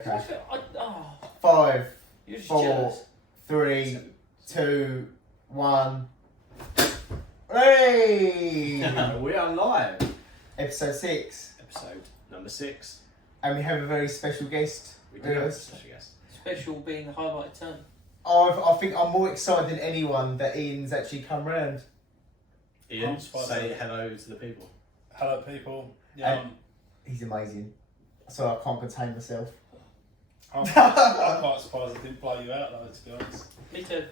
Okay. Oh, 5, you're just 4, jealous. 3, 2, 1. Hey! We are live. Episode 6. Episode number 6. And we have a very special guest. We do with have a us. special guest. Special being the highlighted term. I think I'm more excited than anyone that Ian's actually come round. Ian, I'm surprised say that- hello to the people. Hello, people. Yeah, He's amazing. So I can't contain myself. I'm quite surprised I didn't blow you out, though, to be honest. Me too.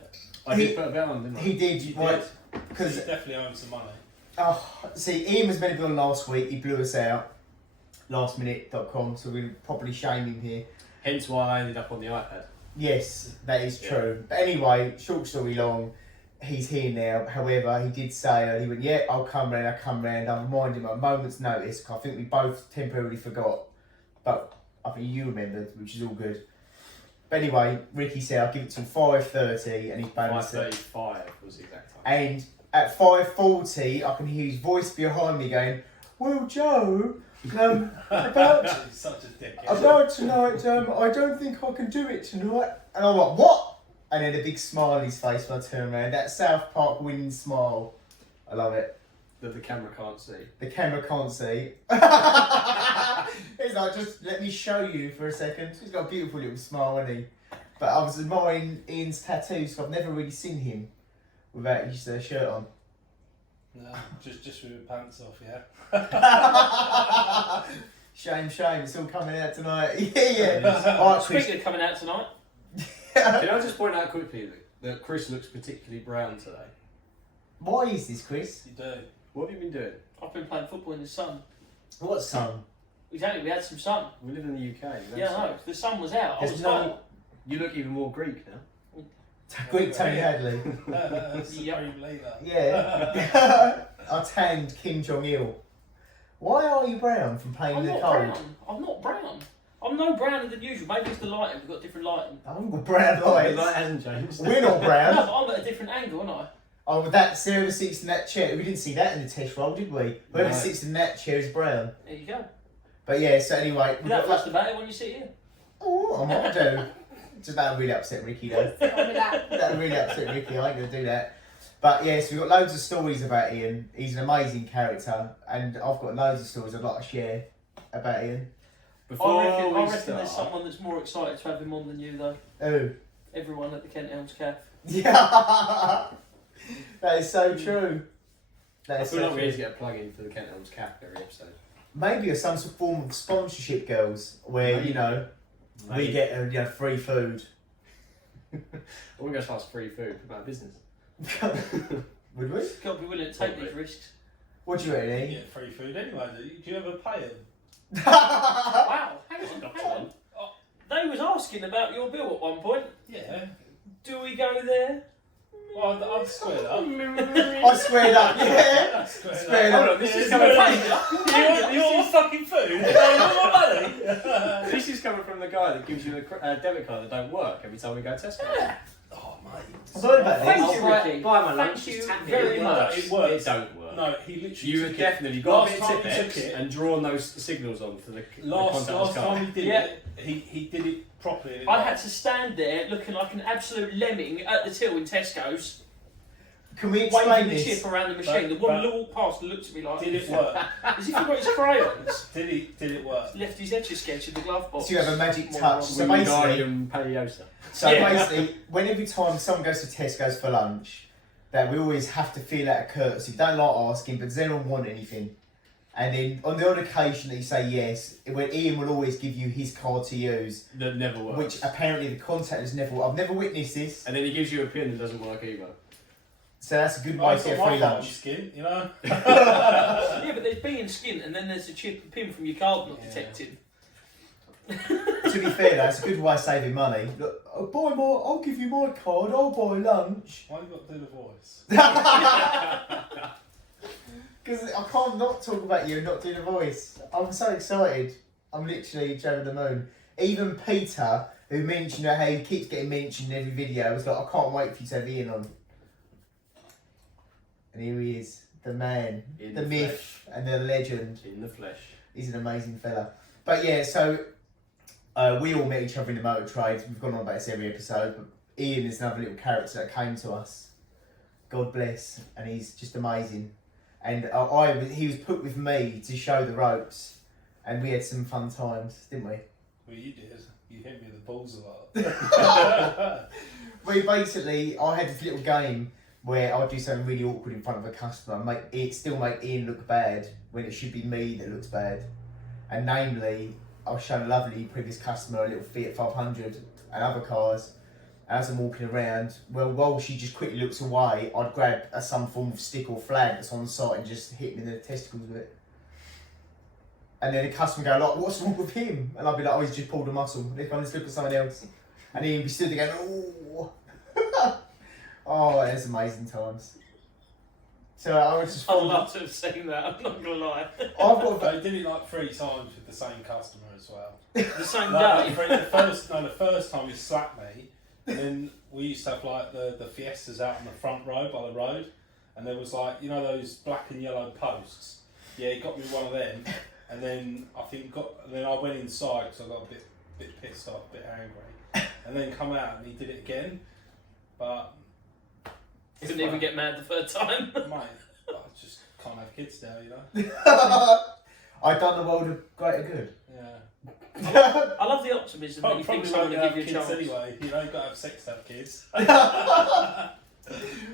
I He- did put a bet on, didn't I? He did, You right? did. Because You definitely owe him some money. see, Ian was meant to be on last week. He blew us out. Lastminute.com. So we're probably shaming him here. Hence why I ended up on the iPad. Yes, that is Yeah. true. But anyway, short story long, he's here now. However, he did say, he went, yeah, I'll come round. I reminded him at a moment's notice, 'cause I think we both temporarily forgot. But I think you remembered, which is all good. But anyway, Ricky said, I'll give it till 5:30 and he's bonus it. 5:35 was the exact time. And at 5:40, I can hear his voice behind me going, well, Joe, about He's such a dick. about tonight, I don't think I can do it tonight. And I'm like, what? And then a big smile on his face when I turn around. That South Park winning smile. I love it. That the camera can't see. The camera can't see. He's like, just let me show you for a second. He's got a beautiful little smile, hasn't he? But I was admiring Ian's tattoos, so I've never really seen him without his shirt on. No, just with your pants off, yeah. Shame, it's all coming out tonight. yeah. Alright, Chris. Speaking of coming out tonight, Can I just point out quickly that Chris looks particularly brown today? Why is this, Chris? You do. What have you been doing? I've been playing football in the sun. What sun? Exactly, we had some sun. We live in the UK. you know, Yeah, so no, the sun was out. I There's was no- hot. You look even more Greek now. Greek Tony Hadley. Supreme leader. Yeah. I tanned Kim Jong-il. Why are you brown from playing I'm in the not cold? brown. I'm not brown. I'm no browner than usual. Maybe it's the lighting. We've got different lighting. I've got brown The lights. light hasn't changed. We're not No, brown. but I'm at a different angle, aren't I? Oh, with that Sarah sits in that chair. We didn't see that in the test roll, did we? Whoever No. sits in that chair is brown. There you go. But yeah, so anyway. You're that fussed about it when you sit here. Oh, I might do. Just that would really upset Ricky though. That would really upset Ricky. I ain't going to do that. But yes, we've got loads of stories about Ian. He's an amazing character. And I've got loads of stories I'd like to share about Ian. Before I reckon we there's start, someone that's more excited to have him on than you, though. Oh. Everyone at the Kent Elms Cafe. Yeah. That is so true. That I is feel so like we need to true. get a plug in for the Kent Elms Cap every episode. Maybe some sort of form of sponsorship, girls, where, you know, we get free food. I wouldn't go as far as free food, about business. Would we? Got to be willing to take these risks. What do you reckon, You Ian? get free food anyway, do you? Do you ever pay them? Wow, hang on. They was asking about your bill at one point. Yeah. Do we go there? Well, I've squared up. I squared up, yeah. I've squared Squared up. up. Hold on, this is Yeah, coming squared from You want fucking food? You want money? this is coming from the guy that gives you a debit card that don't work every time we go Tesco. Oh, mate. I've heard about Thank this. you, I'll Ricky. buy my Thank lunch. you just tap me. very It much. works. It works. It don't work. No, he literally You have took definitely it. got a Last bit of time he Tipex took it, and drawn those signals on for the last contactless time card. he did Yeah. it, he did it properly. and it I worked. had to stand there looking like an absolute lemming at the till in Tesco's, Can we explain waving the this? chip around the machine. The woman walked past and looked at me like, Did it work? as if he got his crayons. Did it work? Left his Etch-a-Sketch in the glove box. So you have a magic More touch. wrong. So basically, Wingardium Leviosa. So Yeah. basically, when every time someone goes to Tesco's for lunch, that we always have to feel out of courtesy. Don't like asking, but does anyone want anything? And then on the odd occasion that you say yes, when Ian will always give you his card to use, That never works. which apparently the contactless never. I've never witnessed this, And then he gives you a pin that doesn't work either. so that's a good way I've to got get free my phone lunch. skin, you know. Yeah, but there's B in skin, and then there's a chip and pin from your card not Yeah. detected. To be fair, that's a good way of saving money. Look, I'll give you my card. I'll buy lunch. Why you got to do the voice? Because I can't not talk about you and not do the voice. I'm so excited. I'm literally Joe the Moon. Even Peter, who mentioned how he keeps getting mentioned in every video, was like, I can't wait for you to have Ian on. And here he is, the man, In the the myth, and the legend. In the flesh. He's an amazing fella. But yeah, so we all met each other in the motor trade. We've gone on about this every episode, but Ian is another little character that came to us. God bless, and he's just amazing. And he was put with me to show the ropes, and we had some fun times, didn't we? Well, you did. You hit me with the balls a lot. We basically, I had this little game where I'd do something really awkward in front of a customer, make Ian look bad when it should be me that looks bad. And namely, I was showing a lovely previous customer a little Fiat 500 and other cars. As I'm walking around, well, while she just quickly looks away, I'd grab some form of stick or flag that's on the site and just hit me in the testicles with it. And then the customer would go, like, what's wrong with him? And I'd be like, oh, he's just pulled a muscle. Let's look at someone else. And he'd be stood there going, oh. Oh, it's amazing times. So I was just... I'd love to have seen that, I'm not going to lie. I've got... I did it like 3 times with the same customer as well. The same Like, day. the first time he slapped me, and then we used to have like the Fiestas out on the front row by the road, and there was like, you know, those black and yellow posts. Yeah, he got me one of them, and then I went inside because I got a bit pissed off, a bit angry, and then come out and he did it again, but Didn't even get mad the third time. mate, I just can't have kids now, you know. I've done the world a greater good. Yeah. I love the optimism that you think Probably someone won't will have give you a kids chance. anyway. You know, you've got to have sex to have kids.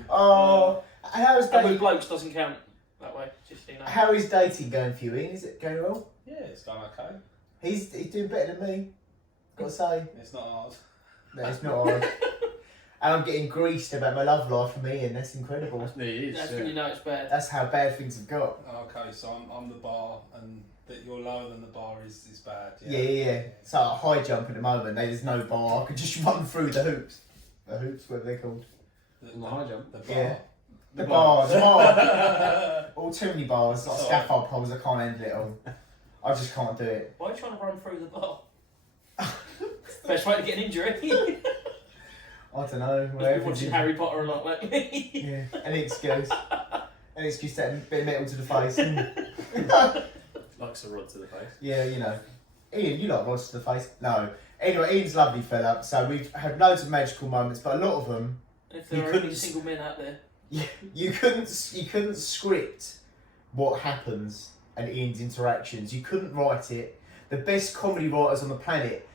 Oh, how's And with dating? blokes doesn't count that way, just so you know. How is dating going for you, Ian? Is it going well? Yeah, it's gone okay. He's doing better than me. Got to say, It's not hard. no, it's not hard. And I'm getting greased about my love life from Ian. That's incredible. It is. That's when you know it's bad. That's how bad things have got. Okay, so I'm the bar, and that you're lower than the bar is bad. Yeah. So at high jump at the moment, there's no bar. I could just run through the hoops. The hoops, what are they called? On the high jump. The bar. Yeah. The bar. All too many bars, like scaffold poles. I can't handle it all. I just can't do it. Why are you trying to run through the bar? Best way to get an injury. I don't know. I've been watching Harry Potter a lot lately. Yeah, any excuse. Any excuse to add a bit of metal to the face. Likes a rod to the face. Yeah, you know. Ian, you like rods to the face? No. Anyway, Ian's a lovely fella, so we've had loads of magical moments, but a lot of them, If You there are couldn't any single men out there. you couldn't script what happens and Ian's interactions. You couldn't write it. The best comedy writers on the planet,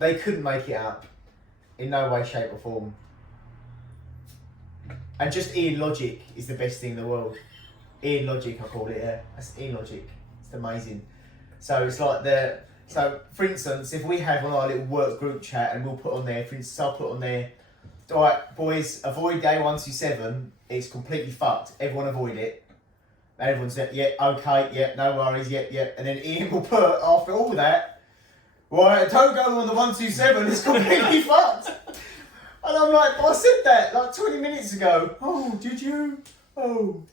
they couldn't make it up. In no way, shape or form. And just Ian Logic is the best thing in the world. Ian Logic, I call it, yeah. That's Ian Logic. It's amazing. So it's like so for instance, if we have on our little work group chat and we'll put on there, for instance, I'll put on there, alright boys, avoid day 1 to 7, it's completely fucked. Everyone avoid it. And everyone's like, yeah, okay, yeah, no worries, yeah. And then Ian will put, after all that, right, don't go on the 127, it's completely fucked. And I'm like, I said that like 20 minutes ago. Oh, did you? Oh.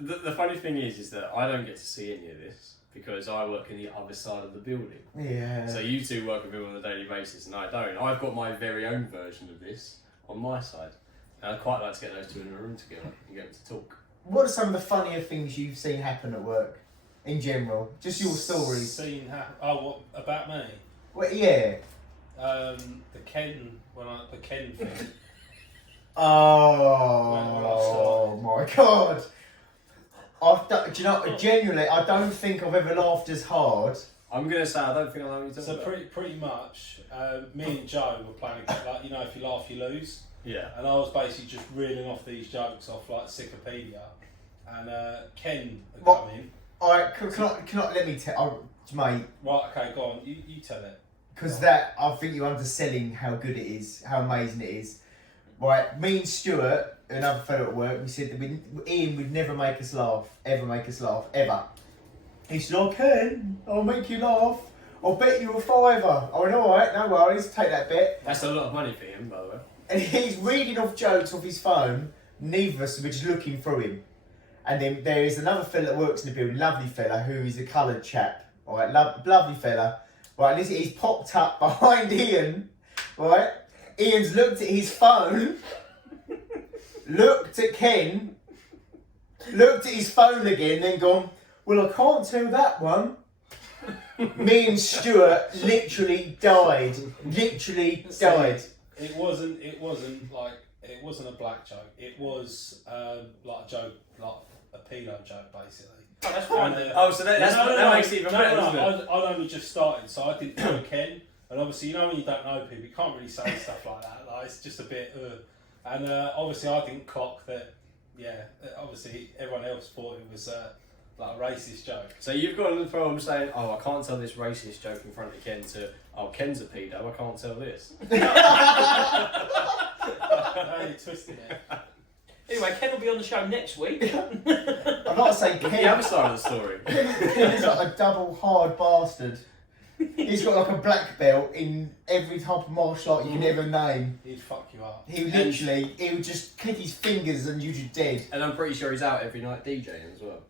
The funny thing is that I don't get to see any of this because I work in the other side of the building. Yeah. So you two work with him on a daily basis and I don't. I've got my very own version of this on my side. And I'd quite like to get those two in a room together and get them to talk. What are some of the funnier things you've seen happen at work, in general? Just your stories. What about me? Well, yeah. The Ken thing. Oh my god. Do you know, genuinely, I don't think I've ever laughed as hard. I'm going to say I don't think I know what you're talking So about. pretty much, me and Joe were playing a game, like, you know, if you laugh, you lose. Yeah. And I was basically just reeling off these jokes off like Wikipedia, and Ken had What? come in. Alright, can I let me tell, mate, Right, okay, go on. You tell it. because that, I think you're underselling how good it is, how amazing it is. Right, me and Stuart, another fellow at work, we said that Ian would never make us laugh, ever. He said, I can, I'll make you laugh, I'll bet you a £5. I went, alright, no worries, take that bet. That's a lot of money for him, by the way. And he's reading off jokes off his phone, neither of us were just looking through him. And then there is another fella that works in the building, lovely fella, who is a coloured chap, alright, lovely fella. Right, listen, he's popped up behind Ian, right? Ian's looked at his phone, looked at Ken, looked at his phone again, then gone, well, I can't tell that one. Me and Stuart literally died. Literally died. It wasn't a black joke. It was like a joke, like a pedo joke, basically. Oh, that's fine. Oh, so that makes it even better, doesn't it? I'd only just started, so I didn't know Ken. And obviously, you know when you don't know people, you can't really say stuff like that. Like, it's just a bit. And obviously, I didn't clock that. Yeah, obviously, everyone else thought it was like a racist joke. So you've gone from saying, "Oh, I can't tell this racist joke in front of Ken," to, "Oh, Ken's a pedo, I can't tell this." No, you're twisting it. Anyway, Ken will be on the show next week. I'm not saying The Ken. other side of the story. Ken is like a double hard bastard. He's got like a black belt in every type of martial art you can ever name. He'd fuck you up. He would just click his fingers and you're just dead. And I'm pretty sure he's out every night DJing as well.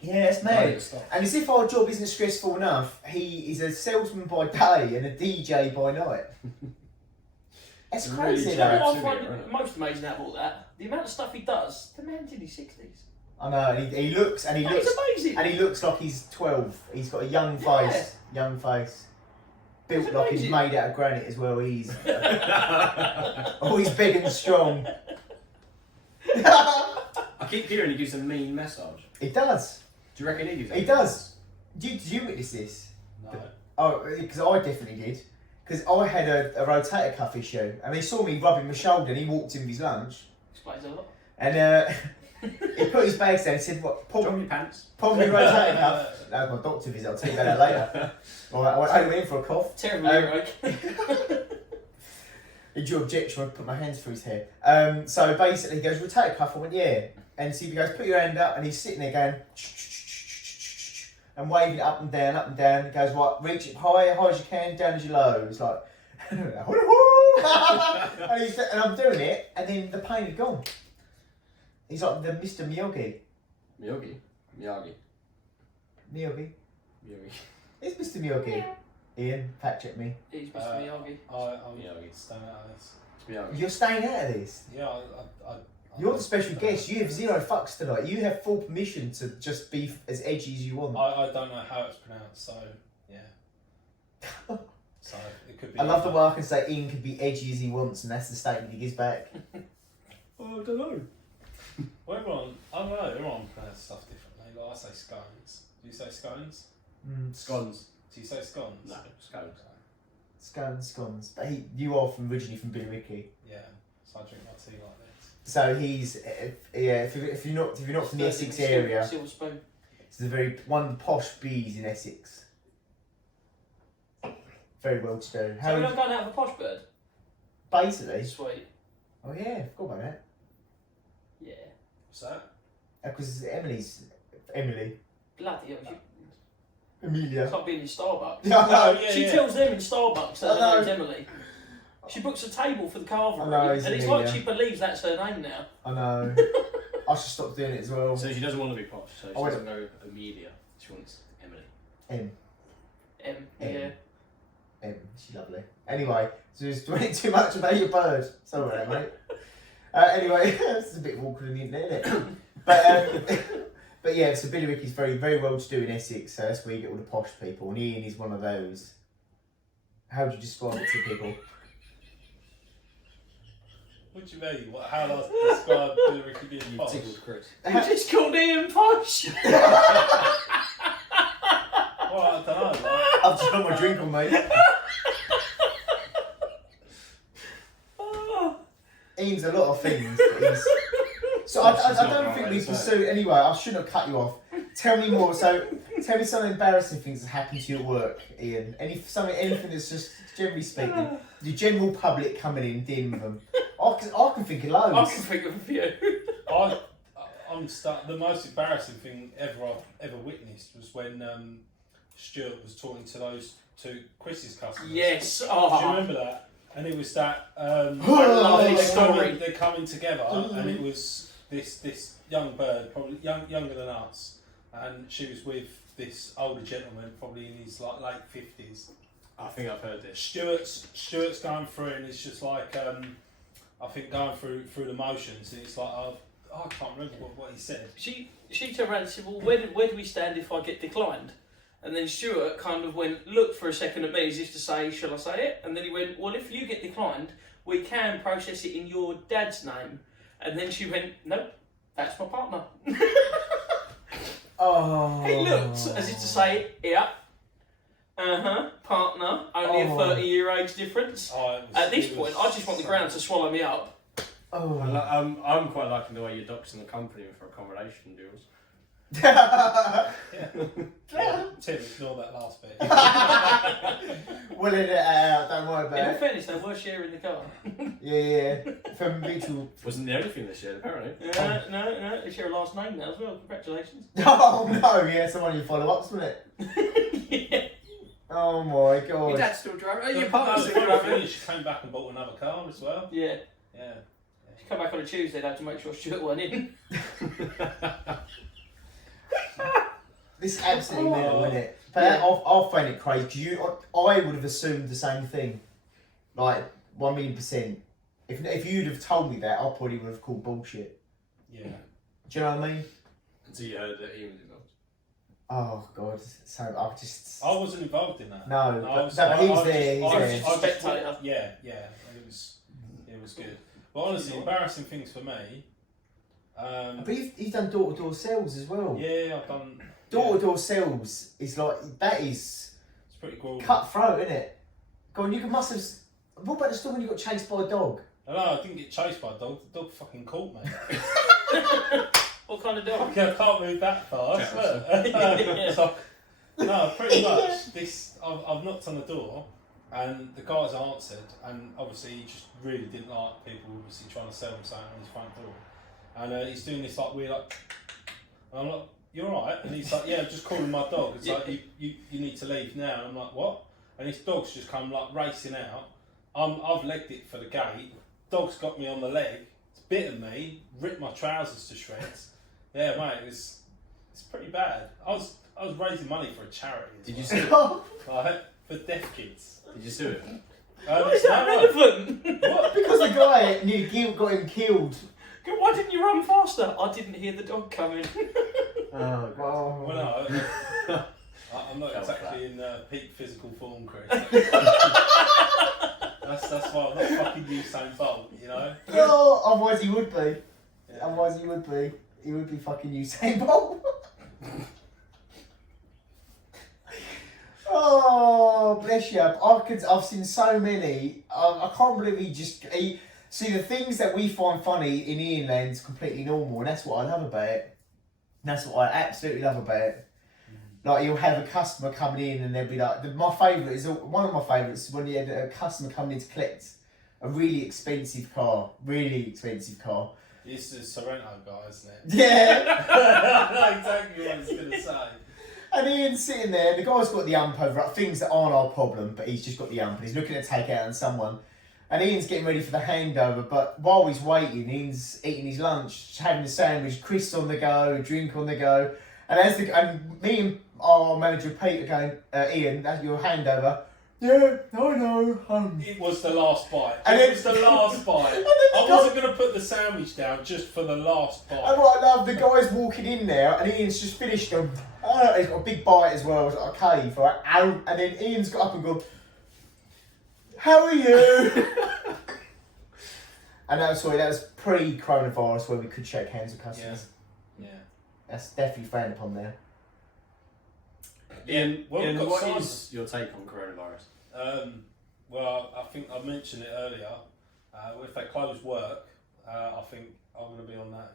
Yeah, it's mad. And as if our job isn't stressful enough, he is a salesman by day and a DJ by night. That's Really crazy, You know though. what I find most amazing out of all that? The amount of stuff he does. The man's in his 60s. I know. And he looks It's amazing. and he looks like he's 12. He's got a young face, built It's like he's amazing. made out of granite as well. He's always big and strong. I keep hearing he gives a mean massage. He does. Do you reckon he gives? He does. Did you witness this? No. Oh, because I definitely did. Because I had a rotator cuff issue, and he saw me rubbing my shoulder, and he walked in with his lunch, Explains a lot. and he put his bags down and said, "What? Drop Pull your pants. me rotator cuff." That was my doctor visit. I'll tell you about that later. All right, I went in for a cough. Terrible earache. He drew objection. I put my hands through his hair. So basically, he goes, rotator cuff. I went, yeah. And so he goes, put your hand up, and he's sitting there going, and waving it up and down, up and down. He goes, right, reach it high as you can, down as you low. It's like, and I'm doing it, and then the pain had gone. He's like the Mr. Miyagi. Miyagi. Miyagi. Miyagi. It's Mr. Miyagi. Ian, fact check me. He's Mr. Miyagi. I'm Miyagi. staying out of this. It's Miyagi. You're staying out of this. Yeah, You're the special guest. You have zero fucks tonight. You have full permission to just be as edgy as you want. I don't know how it's pronounced, so yeah. So it could be. I love the way I can say Ian could be edgy as he wants, and that's the statement he gives back. Oh, I don't know. Well, I don't know. Everyone pronounces stuff differently. Like I say scones. Do you say scones? Scones. Do you say scones? No, scones. Scones. But you are originally from Billericay. Yeah. So I drink my tea like this. So he's if you're not from the Essex area, Silver spoon. it's one of the posh bees in Essex. Very well to do. So we're not going out of a posh bird? Basically. Sweet. Oh yeah, forgot about that. Yeah. What's that? Because Emily. Bloody hell. Amelia. It's like being in Starbucks. Yeah, I know. She tells them in Starbucks that I her know. name's Emily. She books a table for the carvery, I know, it's and it's Amelia. like she believes that's her name now. I know. I should stop doing it as well. So she doesn't want to be posh, so she Oh, wait. doesn't go Amelia. She wants Emily. M. Yeah. She's lovely. Anyway, so just doing too much about your bird. Sorry about that, mate. Anyway, this is a bit awkward on the internet, isn't it? But yeah, so Billericay's very, very well to do in Essex, so that's where you get all the posh people, and Ian is one of those. How would you describe it to people? What do you mean? How do I describe Billericay being You posh? tickled Chris. You just called Ian posh. Well, I don't know. Like, I've just got my drink on, mate. Ian's a lot of things. But he's... So I don't think we pursue anyway. I shouldn't have cut you off. Tell me more. So tell me some embarrassing things that happened to you at work, Ian. Anything that's just generally speaking, the general public coming in dealing with them. I can think of loads. I can think of a few. The most embarrassing thing I've ever witnessed was when Stuart was talking to those two Chris's customers. Yes. Do you Oh. remember that? And it was that lovely story. they're coming together, and it was this young bird, probably younger than us, and she was with this older gentleman, probably in his late 50s. I think I've heard this. Stuart's going through, and it's just like I think going through the motions, and it's like I can't remember what he said. She turned around and said, "Well, where do we stand if I get declined?" And then Stuart kind of looked for a second at me as if to say, shall I say it? And then he went, well, if you get declined, we can process it in your dad's name. And then she went, nope, that's my partner. Oh. He looked as if to say, yeah, partner, only a 30-year age difference. At this point, I just want the ground to swallow me up. Oh. I'm quite liking the way you're doxing the company for accommodation deals. Yeah. Tim, ignore that last bit. We'll edit it out, don't worry In all about it. fairness, they were sharing the car. Yeah. From mutual. Wasn't the only thing they shared, apparently. No, they share a last name now as well. Congratulations. Oh no, yeah, it's one of your follow-ups, wasn't it? Yeah. Oh my Your god. dad's still driving. Oh, The your partner's partner's still driving. She came back and bought another car as well. Yeah. Yeah. She come back on a Tuesday though to make sure Stuart went in. This is absolutely mental, isn't it? But I find it crazy. I would have assumed the same thing. Like, 1,000,000%. If you'd have told me that, I probably would have called bullshit. Yeah. Do you know what I mean? Until you heard that he was involved. Oh god. So I've just. I wasn't involved in that. No, I but was- no, I- he's I there. just- He's I there. just- Spectator. Yeah. It was good. But honestly, embarrassing things for me. But he's done door-to-door sales as well. Yeah, I've done. Door-to-door sales is like, that is It's pretty cool. cutthroat, isn't it? Go on, must have. What about the story when you got chased by a dog? No, I didn't get chased by a dog. The dog fucking caught me. What kind of dog? Okay, I can't move that fast. Yeah. So, no, pretty much. I've knocked on the door, and the guy's answered, and obviously he just really didn't like people obviously trying to sell him something on his front door, and he's doing this like weird like, and I'm like, "You're alright," and he's like, "Yeah, I'm just calling my dog." It's like you need to leave now. And I'm like, "What?" And this dog's just come like racing out. I've legged it for the gate. Dog's got me on the leg. It's bitten me, ripped my trousers to shreds. Yeah, mate, it's pretty bad. I was raising money for a charity. Did you as sue it? Because well, like, for deaf kids. Did you sue it? Why is that no. relevant? What? the guy near Guilt got him killed. Why didn't you run faster? I didn't hear the dog coming. Oh, Well, god. no, I'm not That was exactly in peak physical form, Chris. That's why I'm not fucking Usain Bolt, you know. No, otherwise he would be. Yeah. Otherwise he would be. He would be fucking Usain Bolt. Oh, bless you. I've seen so many. I can't believe he see the things that we find funny in Ian Land's completely normal, and that's what I love about it. That's what I absolutely love about it. Like, you'll have a customer coming in and they'll be like, one of my favourites is when you had a customer coming in to collect a really expensive car. It's the Sorrento guy, isn't it? Yeah. I know exactly what I was going to say. And Ian's sitting there, the guy's got the ump over things that aren't our problem, but he's just got the ump and he's looking to take out on someone. And Ian's getting ready for the handover, but while he's waiting, Ian's eating his lunch, having a sandwich, crisps on the go, a drink on the go. And me and our manager Pete are going, Ian, that's your handover. Yeah, no. It was the last bite. And It was the last bite. then I wasn't going to put the sandwich down just for the last And bite. what I love, the guy's walking in there, and Ian's just finished them. He's got a big bite as well, like a cave, right? And then Ian's got up and gone, how are you? And that was pre-coronavirus where we could shake hands with customers. Yeah. That's definitely frowned upon there. Ian, Well, we've got what Simon. is your take on coronavirus? Well, I think I mentioned it earlier. If they close work, I think I'm going to be on that,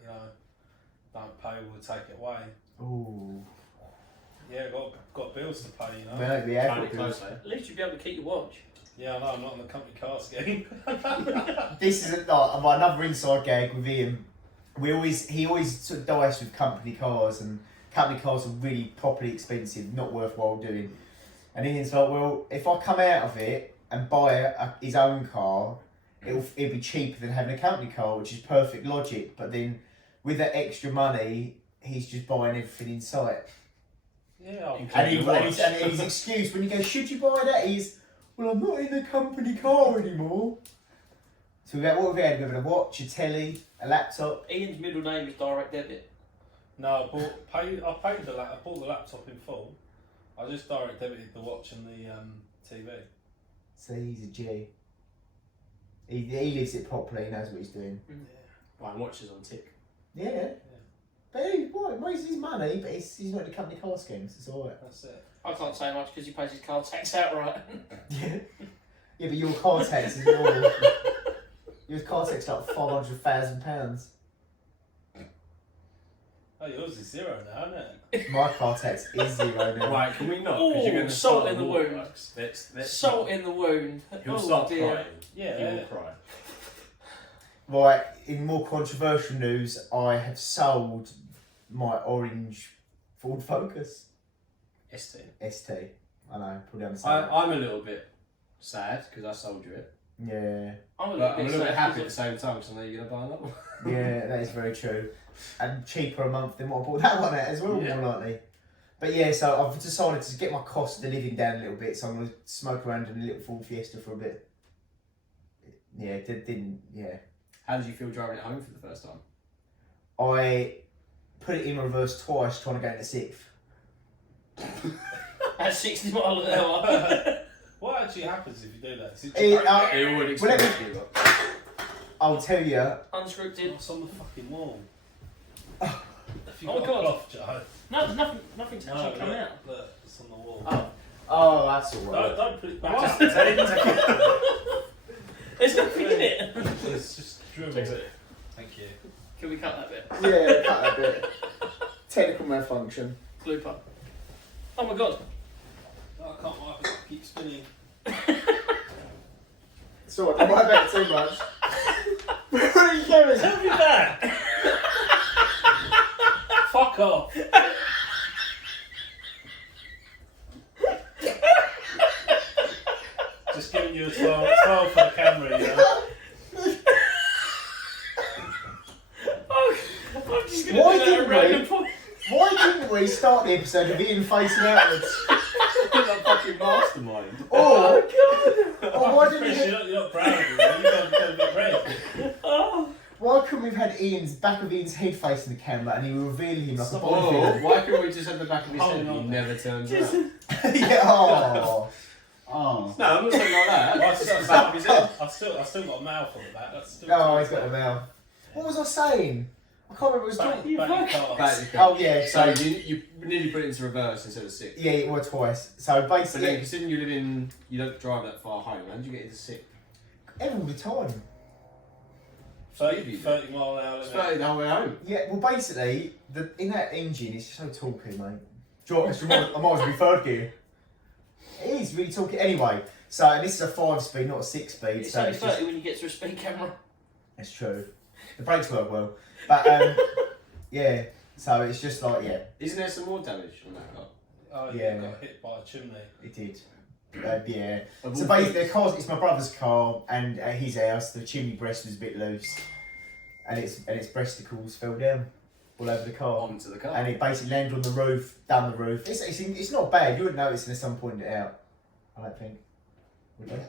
don't pay, we'll take it away. Ooh. Yeah, got bills to pay, Well, yeah, Can't be close, eh? At least you'll be able to keep your watch. Yeah, I know, I'm not on the company car scheme. This is another inside gag with Ian. He always sort of dies with company cars, and company cars are really properly expensive, not worthwhile doing. And Ian's like, well, if I come out of it and buy his own car, it'll be cheaper than having a company car, which is perfect logic. But then with that extra money, he's just buying everything in sight. Yeah, And his excuse when you go, should you buy that? Is, well, I'm not in the company car anymore. So what have we had? We've had a watch, a telly, a laptop. Ian's middle name is Direct Debit. No, I bought the laptop in full, I just direct debited the watch and the TV. So he's a G. He lives it properly. He knows what he's doing. Buying watches on tick. Yeah. But he wastes his money, but he's not in the company car schemes. It's alright. That's it. I can't say much because he pays his car tax outright. Yeah. Yeah, but your car tax is more. Your car tax is like £500,000. Oh, yours is 0 now, isn't it? My car tax is 0 now. Right, can we not? Ooh, Because you're going to salt start in the waterworks. wound. Let's Salt in the wound. He'll Oh, start dear. crying. Yeah. He will cry. Right, in more controversial news, I have sold my orange Ford Focus ST. ST. I know, probably understand. I'm a little bit sad because I sold you it. Yeah, I'm a But little I'm a bit little bit sad happy at the because same time because I know you're going to buy another one. yeah, that is very true. And cheaper a month than what I bought that one at as well, Yeah. more likely. But yeah, so I've decided to get my cost of living down a little bit, so I'm going to smoke around in a little Ford Fiesta for a bit. Yeah, yeah. How did you feel driving it home for the first time? I put it in reverse twice trying to go into sixth. at 60 miles an hour. What actually happens if you do that? Is it It, It would well, let me- explain to you. I'll tell you, Unscripted. What's on the fucking wall? Oh. Have you Oh, got God. a cloth, Joe? No, there's nothing's actually No, come look, out. look, it's on the wall. Oh. oh, that's alright. Don't put it back. What? Just take it. There's nothing in it. It's just dribble. Takes it. Thank you. Can we cut that bit? Yeah, cut that bit. Technical malfunction. Blooper. Oh my god. Oh, I can't wipe it. Keep spinning. Sorry, I might bet too much. What are you doing? Tell me that. Fuck off. Just giving you a 12 for the camera, you know. Oh, I'm just gonna Why do that at didn't random we? point. Why didn't we start the episode of Ian facing outwards? That fucking mastermind. Or, God. or why didn't Chris, we? you're not proud of me, man. You got a bit red. Oh. Why couldn't we have had Ian's back of Ian's head facing the camera and he would reveal him like a Oh, bodybuilder? why couldn't we just have the back of his Hold head? He on. never turns Just- around. Yeah. Oh. Oh. No, I'm not saying like that. Well, I It's still, just the back of his head. I still got a mouth on the back. That's still. Oh, he's got a mouth. What was I saying? I can't remember what I was Back, talking. You back your fuck. car. Back your car. Oh yeah, So so you nearly put it into reverse instead of six. yeah, it was twice. So But then basically, considering you don't drive that far home, how did you get into six? all the time. 30 mile an hour It's limit. 30 the whole way home. Yeah, well, basically, in that engine, it's so talky, mate. I might as well be third gear. It is really talky. Anyway, so and this is a 5-speed, not a 6-speed. It's So only it's 30 just, when you get to a speed camera. it's true. The brakes work well, but yeah. So it's just like Isn't there some more damage on that car? Oh, Yeah. yeah. Got hit by a chimney. it did. Yeah. Of So all basically, things. the car's, it's my brother's car, and at his house, the chimney breast was a bit loose, and its breasticles fell down all over the car. Onto the car. And it basically landed on the roof, down the roof. It's not bad. You wouldn't notice unless someone pointed it out. I don't think. Would you?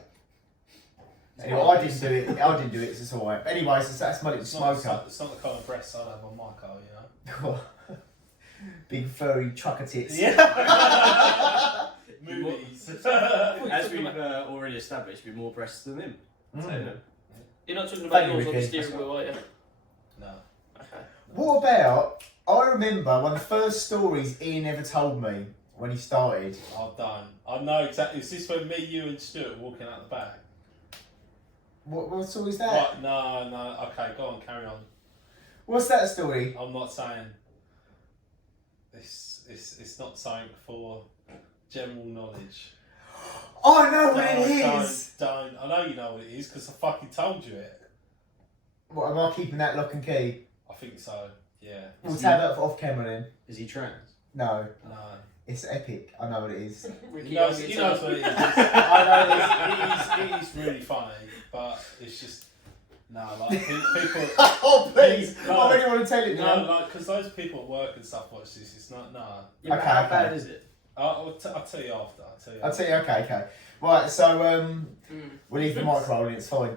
Anyway, I didn't do it. I didn't do it. So it's alright. Anyway, so that's my little It's not, smoker. it's not the kind of breasts I'd have on my car, you know. Big furry trucker tits. Yeah. Movies. As we've already established, be more breasts than him. Mm. So, no. You're not talking Thank about you, yours on the Ricky. steering wheel, are you? No. Okay. What about? I remember one of the first stories Ian ever told me when he started. I don't. I know exactly. Is this when me, you, and Stuart were walking out the back? What story is that? Right. No. Okay, go on. Carry on. What's that story? I'm not saying. It's not something for general knowledge. I know what No, it is. Don't. I know you know what it is because I fucking told you it. What am I keeping that lock and key? I think so. Yeah. We'll tell that off camera then. Is he trans? No, No. it's epic. I know what it is. Ricky He knows Owens, what it is. I know it is really funny, but it's just no. Like people. Oh please! No. I really want to tell it No, now. like because those people at work and stuff watch this. It's not. No. Yeah, but Okay, how okay. bad is it? I'll tell you after. I'll tell you. Okay. Right. So we'll leave the mic rolling. It's fine.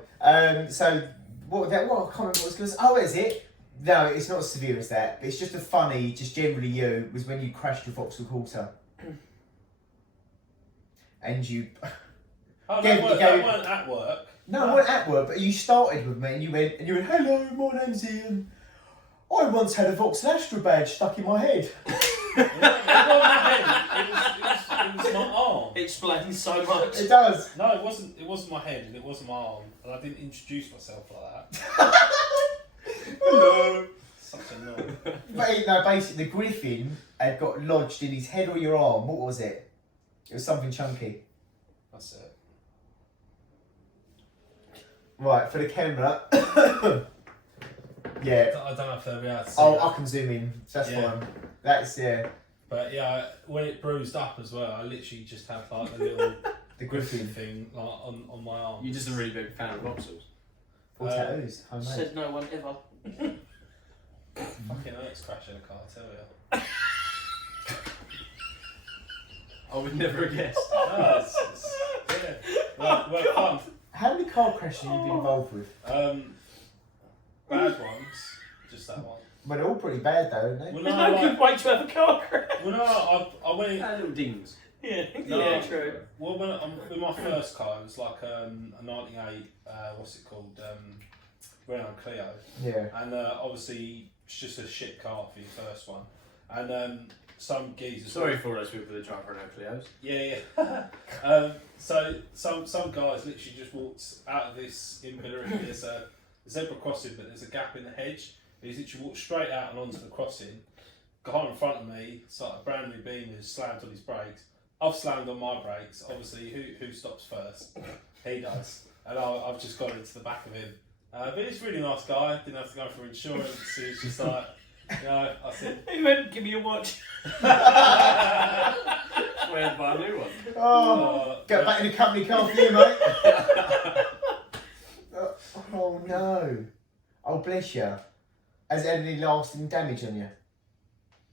So what? I can't remember what was going to say. Oh, is it? No, it's not as severe as that. It's just a funny, just generally you was when you crashed your Vauxhall Corsa. and you. Oh, Yeah, that weren't at work. No, I wasn't at work, but you started with me and you went, hello, my name's Ian. I once had a Vauxhall Astra badge stuck in my head. It wasn't my head. It was my arm. It explains so much. It does. No, it wasn't. It wasn't my head, and it wasn't my arm, and I didn't introduce myself like that. Hello. Such a nod. But no, basically, the griffin had got lodged in his head or your arm. What was it? It was something chunky. That's it. Right, for the camera. Yeah. I don't know if they'll be able to see Oh, that. I can zoom in. So that's Yeah. fine. That's But yeah, when it bruised up as well, I literally just had like a little the griffin griffin. thing like on my arm. You're just a really big fan of Vauxhalls. Or tattoos. Homemade. Said no one ever. Fucking hurts crashing a car, I tell you. I would never have guessed. No, yeah. Well, fun. How many car crashes have you been involved with? Bad ones, just that one. Well, they're all pretty bad though, aren't they? Well, There's no, no good way to have a car crash. well, no, I went. Little dings. Yeah, No. yeah, true. Well, with my first car, it was like a '98. What's it called? Renault Clio. Yeah. And obviously, it's just a shit car for your first one. And some geezers. Sorry for all those people that drive Renault Clios. Yeah. So some guys literally just walked out of this in Billericay. There's a zebra crossing, but there's a gap in the hedge. He's literally walked straight out and onto the crossing. Guy in front of me, it's like a brand new Beamer, slammed on his brakes. I've slammed on my brakes. Obviously, who stops first? He does. And I've just got into the back of him. But he's a really nice guy. Didn't have to go for insurance. He was just like, I said, He went, give me your watch. Swear to buy a new one. Oh, get back in the company car for you, mate. Oh no. Oh bless you. Has it had any lasting damage on you?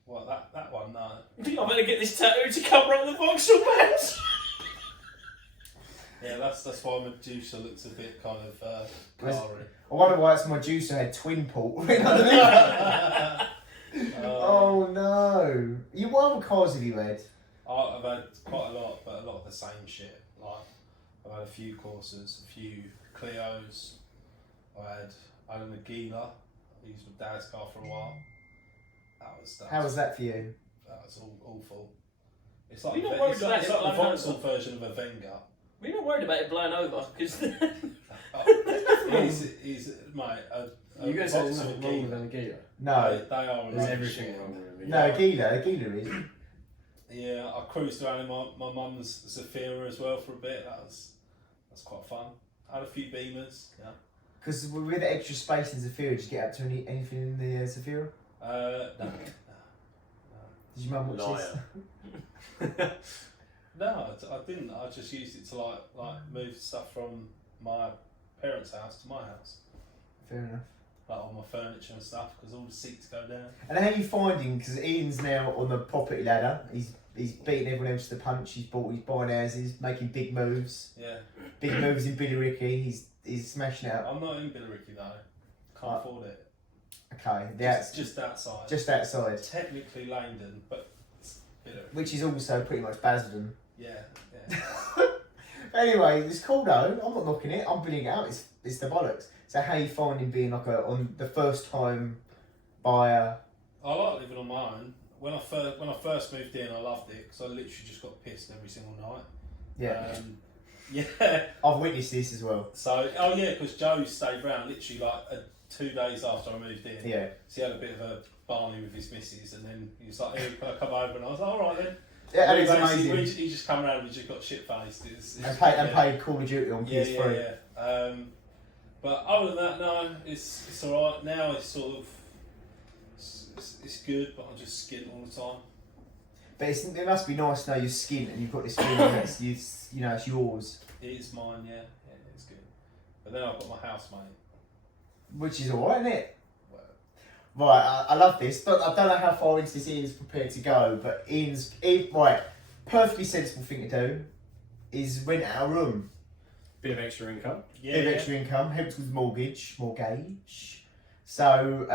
Well, that one, no. I'm going to get this tattoo to cover up the Vauxhall badge. Yeah, that's why Medusa looks a bit kind of carry. I wonder why it's my juicer had twin port written underneath. Oh no. What other cars have you had? I've had quite a lot, but a lot of the same shit. Like, I've had a few Corsas, a few Clios. I had a Nagila. I used my dad's car for a while. How was that for you? That was awful. It's like, You're not worried it's about like, it's it like the blowing Vauxhall over? version of a Venga. We're not worried about it blowing over, because... He's mate, You guys say there's Vauxhall nothing wrong with Gila. an Agila? No. They are a There's load of everything shit. wrong with an No, Agila. a Gila is. Yeah, I cruised around in my mum's Zafira as well for a bit. That's quite fun. I had a few Beamers. Yeah. Because with the extra space in Zafira, did you get up to anything in the Zafira? No. Did your mum watch this? No, I didn't. I just used it to like move stuff from my parents' house to my house, Fair enough. like all my furniture and stuff, because all the seats go down. And how are you finding, because Ian's now on the property ladder, he's beating everyone else to the punch, he's buying houses, making big moves. Yeah. Big moves in Billericay, he's smashing it up. I'm not in Billericay though. Can't afford it. Okay, Just outside. just outside. Technically Langdon, but it's Billericay. Which is also pretty much Basildon. Yeah. Anyway, it's cool though, I'm not knocking it, I'm bidding it out, it's the bollocks. So how are you finding being like on the first time buyer? I like living on my own. When I first moved in, I loved it because I literally just got pissed every single night. Yeah. Yeah. I've witnessed this as well. So, because Joe stayed round literally like 2 days after I moved in. Yeah. So he had a bit of a barney with his missus, and then he was like, "Hey, can I come over?" And I was like, "All right then." Yeah, and it's Basically, amazing. He just come around and just got shit faced. And paid Call of Duty on PS3. Yeah. But other than that, no, it's alright. Now it's sort of it's good, but I'm just skint all the time. But it must be nice to know you're skint and you've got this feeling that it's yours. It is mine, yeah, it's good. But then I've got my housemate. Which is alright, isn't it? Well, Right, I love this. But I don't know how far into this Ian's prepared to go, but right, perfectly sensible thing to do is rent out a room. Bit of extra income. Bit of extra income, helps with mortgage. So,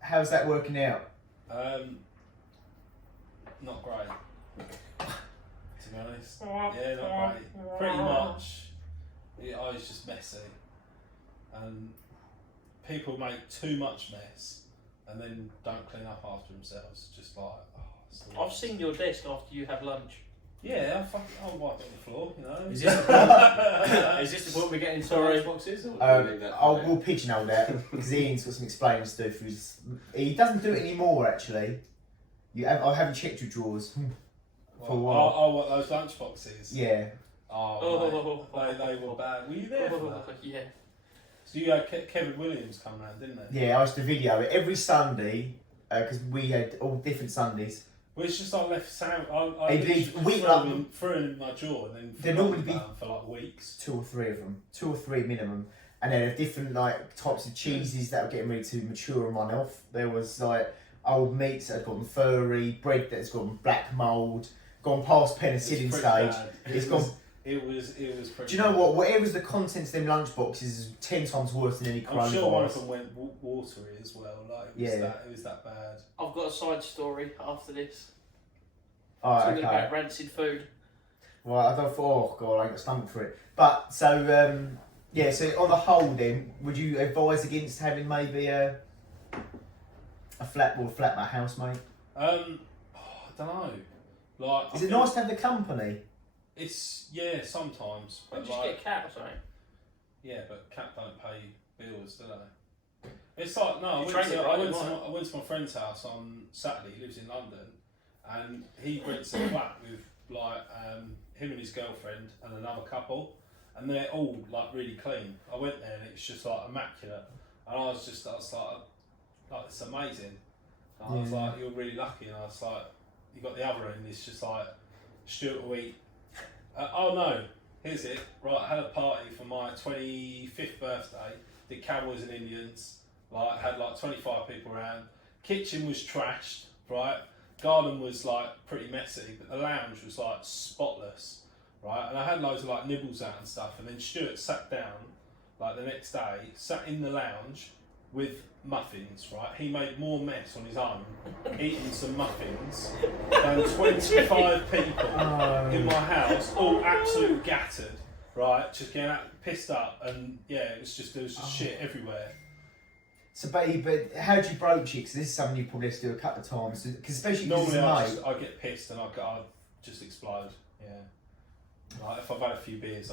how's that working out? Not great. To be honest. Yeah, not great. Pretty much, I was just messy, and people make too much mess and then don't clean up after themselves. Just like, it's the I've worst. seen your desk after you have lunch. Yeah, I'll wipe it on the floor, you know. Is this the point we're getting Sorry. boxes? Or do we leave that for We'll pigeonhole that because Ian's got some explaining to do. He doesn't do it anymore, actually. I haven't checked your drawers for a while. What, those lunch boxes? Yeah. Oh, mate, they were bad. Were you there for that? Yeah. So you had Kevin Williams come round, didn't they? Yeah, I used to video it every Sunday because we had all different Sundays. Well, it's just like left sound. I Hey, literally but we threw like- them in my jaw and then They'd forgot normally be- about them for like weeks. 2 or 3 of them, 2 or 3 minimum, and then different like types of cheeses that were getting ready to mature and run off. There was like old meats that had gotten furry, bread that's gone black mould, gone past penicillin It's pretty stage. bad. It's gone. It was pretty. Do you know bad. what? Whatever's the contents of them lunch boxes is 10 times worse than any coronavirus. I'm sure one of them went watery as well. Like Yeah. it was that bad. I've got a side story after this. Oh, Talking okay. about rancid food. Well, I don't. Oh god, I ain't got stomach for it. But so yeah. So on the whole, then, would you advise against having maybe a flatmate housemate? I don't know. Like, Is it nice to have the company? It's sometimes. Why But don't you just like, get a cat or something? yeah, but cat don't pay bills, do they? It's like no. You train it right, you might. I went to my friend's house on Saturday. He lives in London, and he rents a flat with like him and his girlfriend and another couple, and they're all like really clean. I went there and it was just like immaculate, and I was like it's amazing. And I was Yeah. like, you're really lucky, and I was like, you got the other end. It's just like Stuart will eat. Oh no, here's it. Right, I had a party for my 25th birthday. Did Cowboys and Indians. Like, had like 25 people around. Kitchen was trashed, right? Garden was like pretty messy, but the lounge was like spotless, right? And I had loads of like nibbles out and stuff. And then Stuart sat down, like the next day, sat in the lounge with muffins, right? He made more mess on his own eating some muffins than 25 people in my house, all absolutely gattered, right? Just getting pissed up, and yeah, it was just shit everywhere. So, but how do you broach it? Because this is something you probably have to do a couple of times. Because especially because Normally, it's a mate. I get pissed and I just explode. Yeah. Like if I've had a few beers,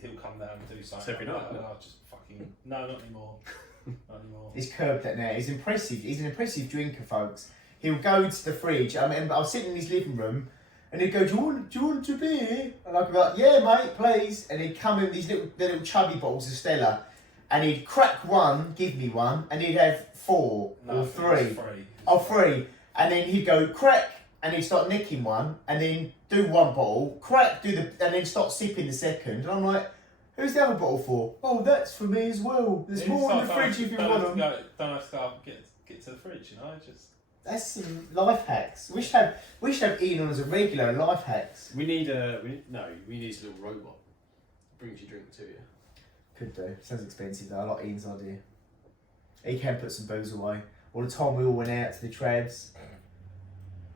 he'll come down and do something. Every night, and I'll just fucking not anymore. Not anymore. He's curbed that now. He's impressive. He's an impressive drinker, folks. He'll go to the fridge. I mean, I was sitting in his living room, and he'd go, "Do you want a beer?" And I'd be like, "Yeah, mate, please." And he'd come in with these little chubby bottles of Stella, and he'd crack one, give me one, and he'd have 4 No, or 3. it's free. Oh, 3. And then he'd go crack, and he'd start nicking one, and then do one bottle, crack, and then start sipping the second. And I'm like, "Who's the other bottle for?" "Oh, that's for me as well. There's Yeah, more in the don't fridge have- if you don't want have to them." go- Don't have to go up and get to the fridge, you know. Just That's some life hacks. We should have Ian on as a regular life hacks. We need a little robot. Brings your drink to you. Could do. Sounds expensive though. I like Ian's idea. He can put some booze away. All the time we all went out to the Trabs.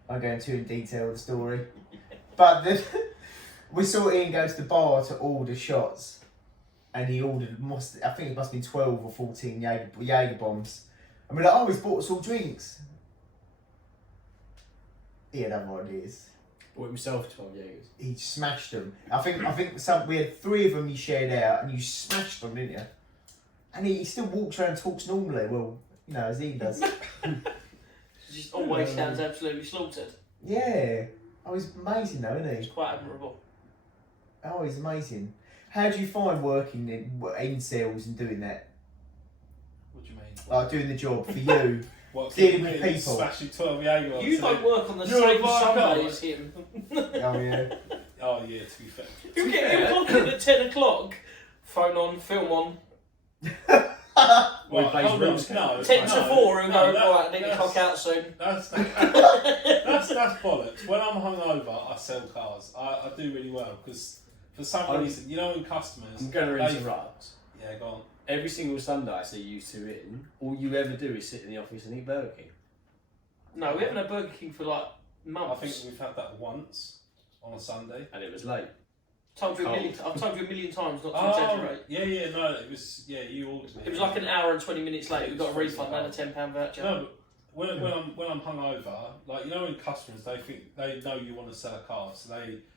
I'm going too in detail with the story. But we saw Ian go to the bar to order shots. And he ordered, I think it must have been 12 or 14 Jaeger bombs. And we're like, "Oh, he's bought us all drinks." He had other ideas. Bought himself 12 Jaegers. He smashed them. I think we had 3 of them he shared out, and you smashed them, didn't you? And he still walks around and talks normally. Well, you know, as he does. It just always sounds absolutely slaughtered. Yeah. Oh, he's amazing though, isn't It's he? quite admirable. Oh, he's amazing. How do you find working in sales and doing that? what do you mean? Like doing the job for you? What, dealing with getting people. Smashing 12 Jaeger on You today? don't work on the You're same a Sunday Viacom. as him. Oh yeah. Oh yeah, to be fair. You get him clocking at 10 o'clock, phone on, film on, Well, he Right, plays hold on, rules, no, 10 to no, 4 and no, go, right, I need to that's- clock out soon. That's bollocks. When I'm hungover, I sell cars. I do really well because for some reason, you know, when customers, I'm going to they- interrupt. Yeah, go on. Every single Sunday I see you two in, all you ever do is sit in the office and eat Burger King. No, we haven't had Burger King for like I months. think we've had that once. on a Sunday. And it was late. I've told you a million times not to exaggerate. No, it was, you ordered it. It was like an hour and 20 minutes later. We got a refund and a £10 voucher. No, but when I'm hungover, like, you know, when customers, they know you want to sell a car, so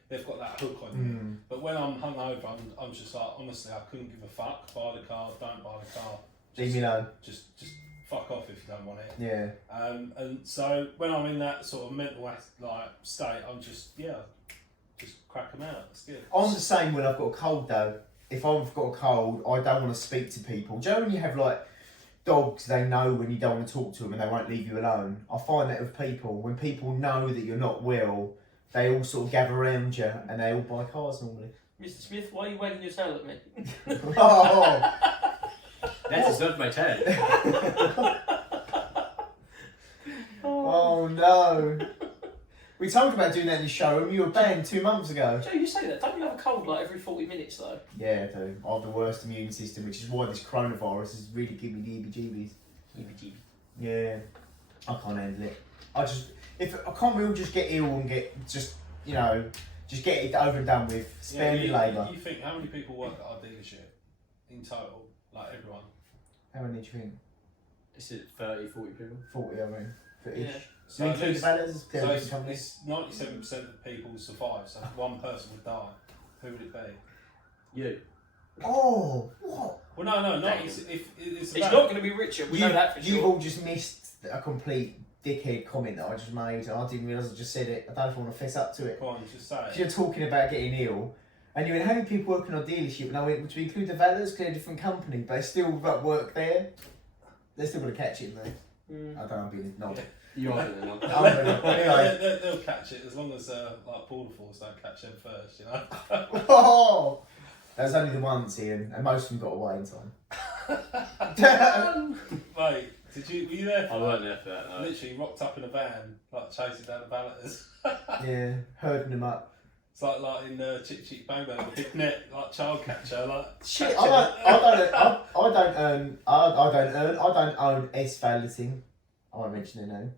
they've got that hook on you. But when I'm hungover, I'm just like, honestly, I couldn't give a fuck. Buy the car, don't buy the car. Leave me alone. Just fuck off if you don't want it. Yeah. And so when I'm in that sort of mental state, I'm just crack them out. It's good. I'm the same when I've got a cold though. If I've got a cold, I don't want to speak to people. Do you know when you have like dogs, they know when you don't want to talk to them and they won't leave you alone? I find that with people, when people know that you're not well, they all sort of gather around you and they all buy cars normally. Mr. Smith, why are you wagging your tail at me? Oh, That deserved my tail. oh no. We told about doing that in the show and you were banned 2 months ago. Joe, you say that. Don't you have a cold like every 40 minutes though? Yeah, I do. I have the worst immune system, which is why this coronavirus has really given me the heebie-jeebies. Heebie-jeebies. Yeah, I can't handle it. If I can't really just get ill and just get it over and done with. Spare me labour. You think how many people work at our dealership in total? Like everyone. How many do you think? Is it 30, 40 people? 40, I mean, for each. Yeah. Do you include the valets? So it's 97% of people survive. So if one person would die, who would it be? You. Oh, what? Well, no, not Damn. if it's He's not going to be Richard. We know that for You've sure. all just missed a complete dickhead comment that I just made. I didn't realise I just said it. I don't know if I want to fess up to it. Go on, just say Because it. you're talking about getting ill, and you went, how many people work in our dealership? And I went, to include the valets, because they're a different company, but they still work there. They're still going to catch it, though. I don't know, I'm being not. Yeah. You are going to know. Anyway. They'll catch it as long as like Border Force don't catch them first, you know. Oh, that was only the once, Ian, and most of them got away in time. Mate, were you there? I weren't there for that, no. Literally rocked up in a van, like chasing down the ballots. Yeah, herding them up. It's like in Chick Chick Bang Bang, the big net, like child catcher, like. Shit, I don't own S Valeting. I won't mention their name.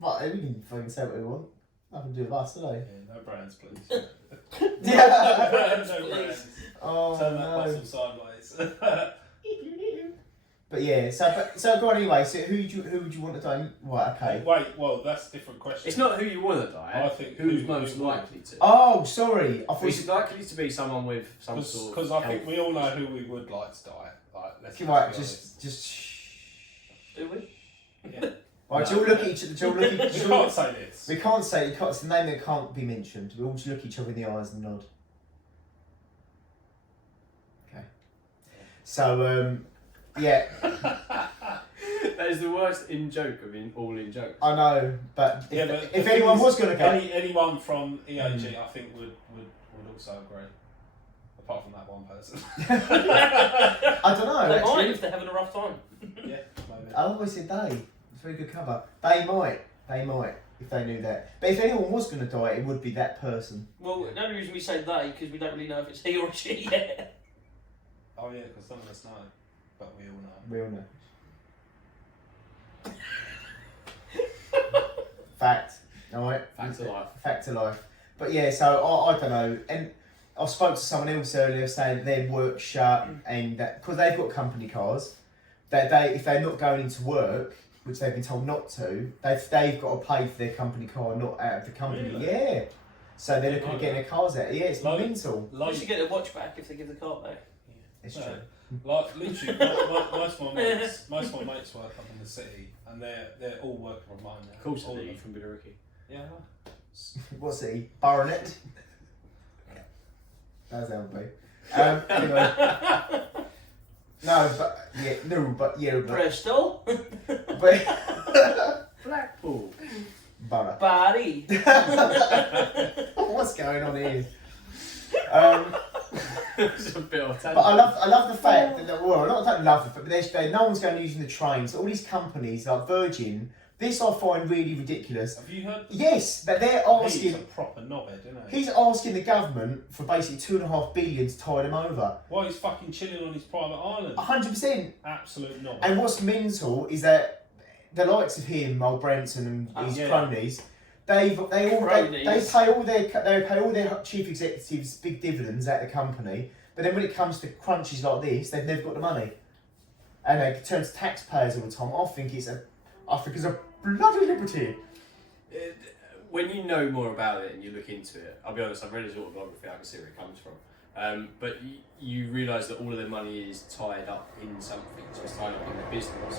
But we can fucking say what we want. Nothing to do with us, do they? Yeah, no brands, please. Yeah. No brands. Oh Turn that no. bottom sideways. But yeah, so go on anyway. So who would you want to die? Right, okay. Wait, well, that's a different question. It's not who you want to die. I think who's who most you want. likely to. Oh, sorry. I thought It's likely to be someone with some sort of. Because I think we all know who we would like to die. Like, let's right, be just. Do we? honest. Yeah. Right, do you all look at each other? Do you all look at We each can't other? say this. We can't say it. It's the name that can't be mentioned. We all just look each other in the eyes and nod. Okay. So yeah. That is the worst in joke of all in jokes. I know, but Yeah, but if the anyone thing was is, going to go, anyone from EAG, I think would also agree. Apart from that one person. I don't know. They might Actually, if they're having a rough time. Yeah, maybe. I always said they. It's a very good cover. They might if they knew that. But if anyone was going to die, it would be that person. Well, the only reason we say they because we don't really know if it's he or she yet. Oh yeah, because some of us know, but we all know. We all know. Fact. All right. Fact of life. Fact of life. But yeah, so I don't know. And I spoke to someone else earlier saying their work shut and that because they've got company cars, that if they're not going into work, which they've been told not to, they've got to pay for their company car, not out of the company. Really? Yeah. So they're looking at getting their cars out. Yeah, it's mental. They should get their watch back if they give the car back. It's No. true. Like literally, most of my mates work up in the city, and they're all working from home now. Of course, all I of do them. from Billericay. Yeah. What's he? Baronet? That's how it be. Anyway. But Bristol, Blackpool. Borough. Barry. What's going on here? It's a bit of But I love the fact that well, I don't love the fact, but no one's going using the trains. All these companies like Virgin, this I find really ridiculous. Have you heard? Yes, that they're He's a asking. proper knobhead, isn't he? He's asking the government for basically $2.5 billion to tie them over. Why he's fucking chilling on his private island? 100%. Absolute knobhead. And what's mental is that the likes of him, old Branson and his Yeah. cronies, they pay all their chief executives big dividends at the company, but then when it comes to crunches like this, they've never got the money, and they turn to taxpayers all the time. I think it's a bloody liberty. When you know more about it and you look into it, I'll be honest, I've read his autobiography, I can see where it comes from. But you realise that all of their money is tied up in something, so it's tied up in the business.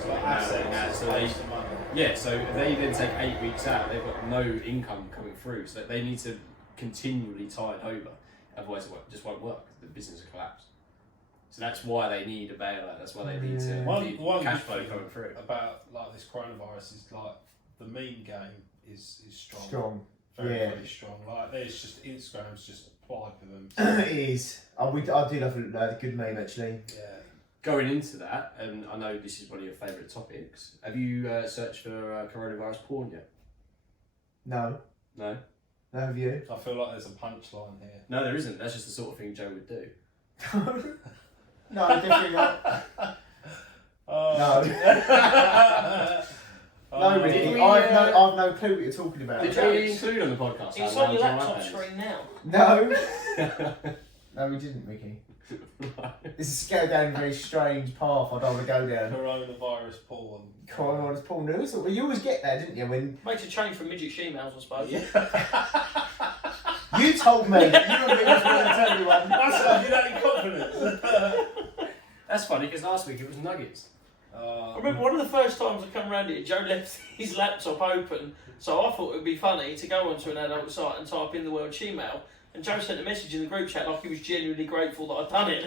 So they then take 8 weeks out, they've got no income coming through, so they need to continually tie it over, otherwise it just won't work, the business will collapse. So that's why they need a bailout, that's why they need to one cash flow coming through. About like this coronavirus is like the meme game is strong. Strong. Very strong. Like there's just Instagram's just applied with them. It is. I do love a good meme actually. Yeah. Going into that, and I know this is one of your favourite topics, have you searched for coronavirus porn yet? No. No? No, have you? I feel like there's a punchline here. No, there isn't. That's just the sort of thing Joe would do. No, definitely not. Oh. No. No, really. I've no clue what you're talking about. Did you include on the podcast? It's how on your loud laptop iPad is? screen now. No. No, we didn't, Ricky. This is going down a very strange path I don't want to go down. Coronavirus porn. Coronavirus porn news. Well, you always get that, didn't you? When Makes a change from midget she-males, I suppose. Yeah. you told me, you were going to tell everyone. That's why I did that in confidence. That's funny because last week it was nuggets. I remember one of the first times I come around here, Joe left his laptop open, so I thought it would be funny to go onto an adult site and type in the word she-male, and Joe sent a message in the group chat like he was genuinely grateful that I'd done it.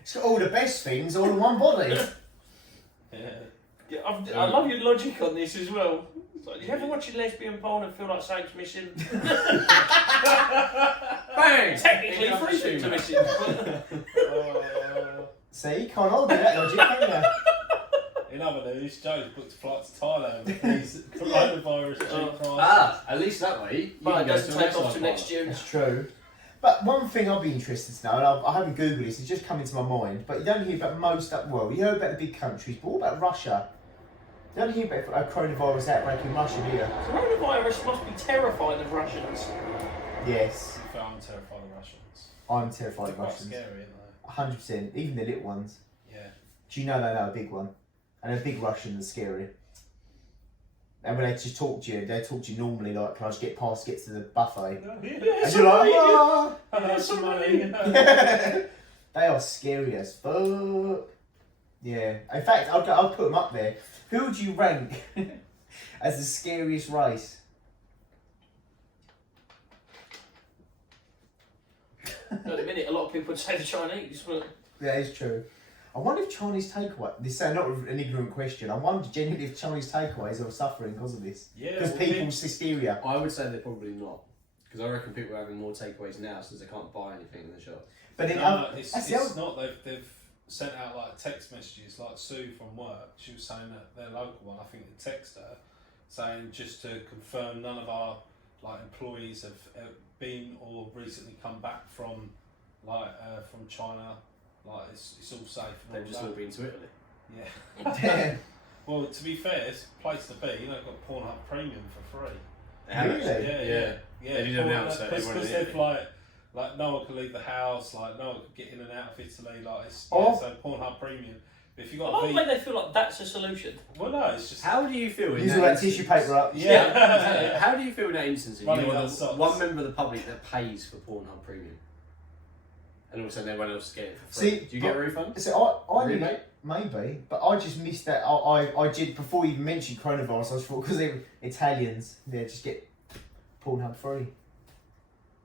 It's got all the best things all in one body. Yeah, I love your logic on this as well. It's like, you ever watch a lesbian porn and feel like something's missing? Bang! Technically, three things are missing. See, you can't argue that logic, can you? In other news, Joe's booked a flight to Thailand with these coronavirus prices. At least that way. But it doesn't take off to next June. That's true. But one thing I'd be interested to know, and I haven't Googled this, it's just come into my mind, but you don't hear about you hear about the big countries, but what about Russia? You don't hear about a coronavirus outbreak in Russia, do you? Coronavirus must be terrified of Russians. Yes. I'm terrified of Russians. I'm terrified of They're quite Russians. scary, aren't 100%. Even the little ones. they? Yeah. Do you know they know a big one? And a big Russian is scary. And when they just talk to you, they talk to you normally like, can I just get to the buffet? Yeah, And you're like, ah! that's some money. They are scary as fuck. Yeah. In fact, I'll put them up there. Who would you rank as the scariest race? At the minute, a lot of people would say the Chinese, but That is true. I wonder if Chinese takeaway. This is not an ignorant question. I wonder genuinely if Chinese takeaways are suffering because of this. Yeah. Because people's hysteria. I would say they're probably not. Because I reckon people are having more takeaways now since they can't buy anything in the shop. But then, it's that's the other- not. They've sent out like text messages. Like Sue from work, she was saying that their local one, I think they text her, saying just to confirm none of our like employees have been or recently come back from from China. Like it's all safe. And They've all just that. all been to Italy. Yeah. Well, to be fair, it's a place to be. You know, got Pornhub Premium for free. They have Really? actually. Yeah. They did announce that they Because wanted they've it. like no one can leave the house, like no one can get in and out of Italy, like it's so Pornhub Premium. But if you I got don't think they feel like that's a solution. well, no, it's just How do you feel in use that all that instance? tissue paper up. yeah. How do you feel in that instance if Running you're out the of socks. one member of the public that pays for Pornhub Premium? And all of a sudden everyone else is getting it for free. See, do you get a refund? So I Rebate? maybe, but I just missed that. I did before you even mentioned coronavirus. I just thought because they're Italians, they just get Pornhub free,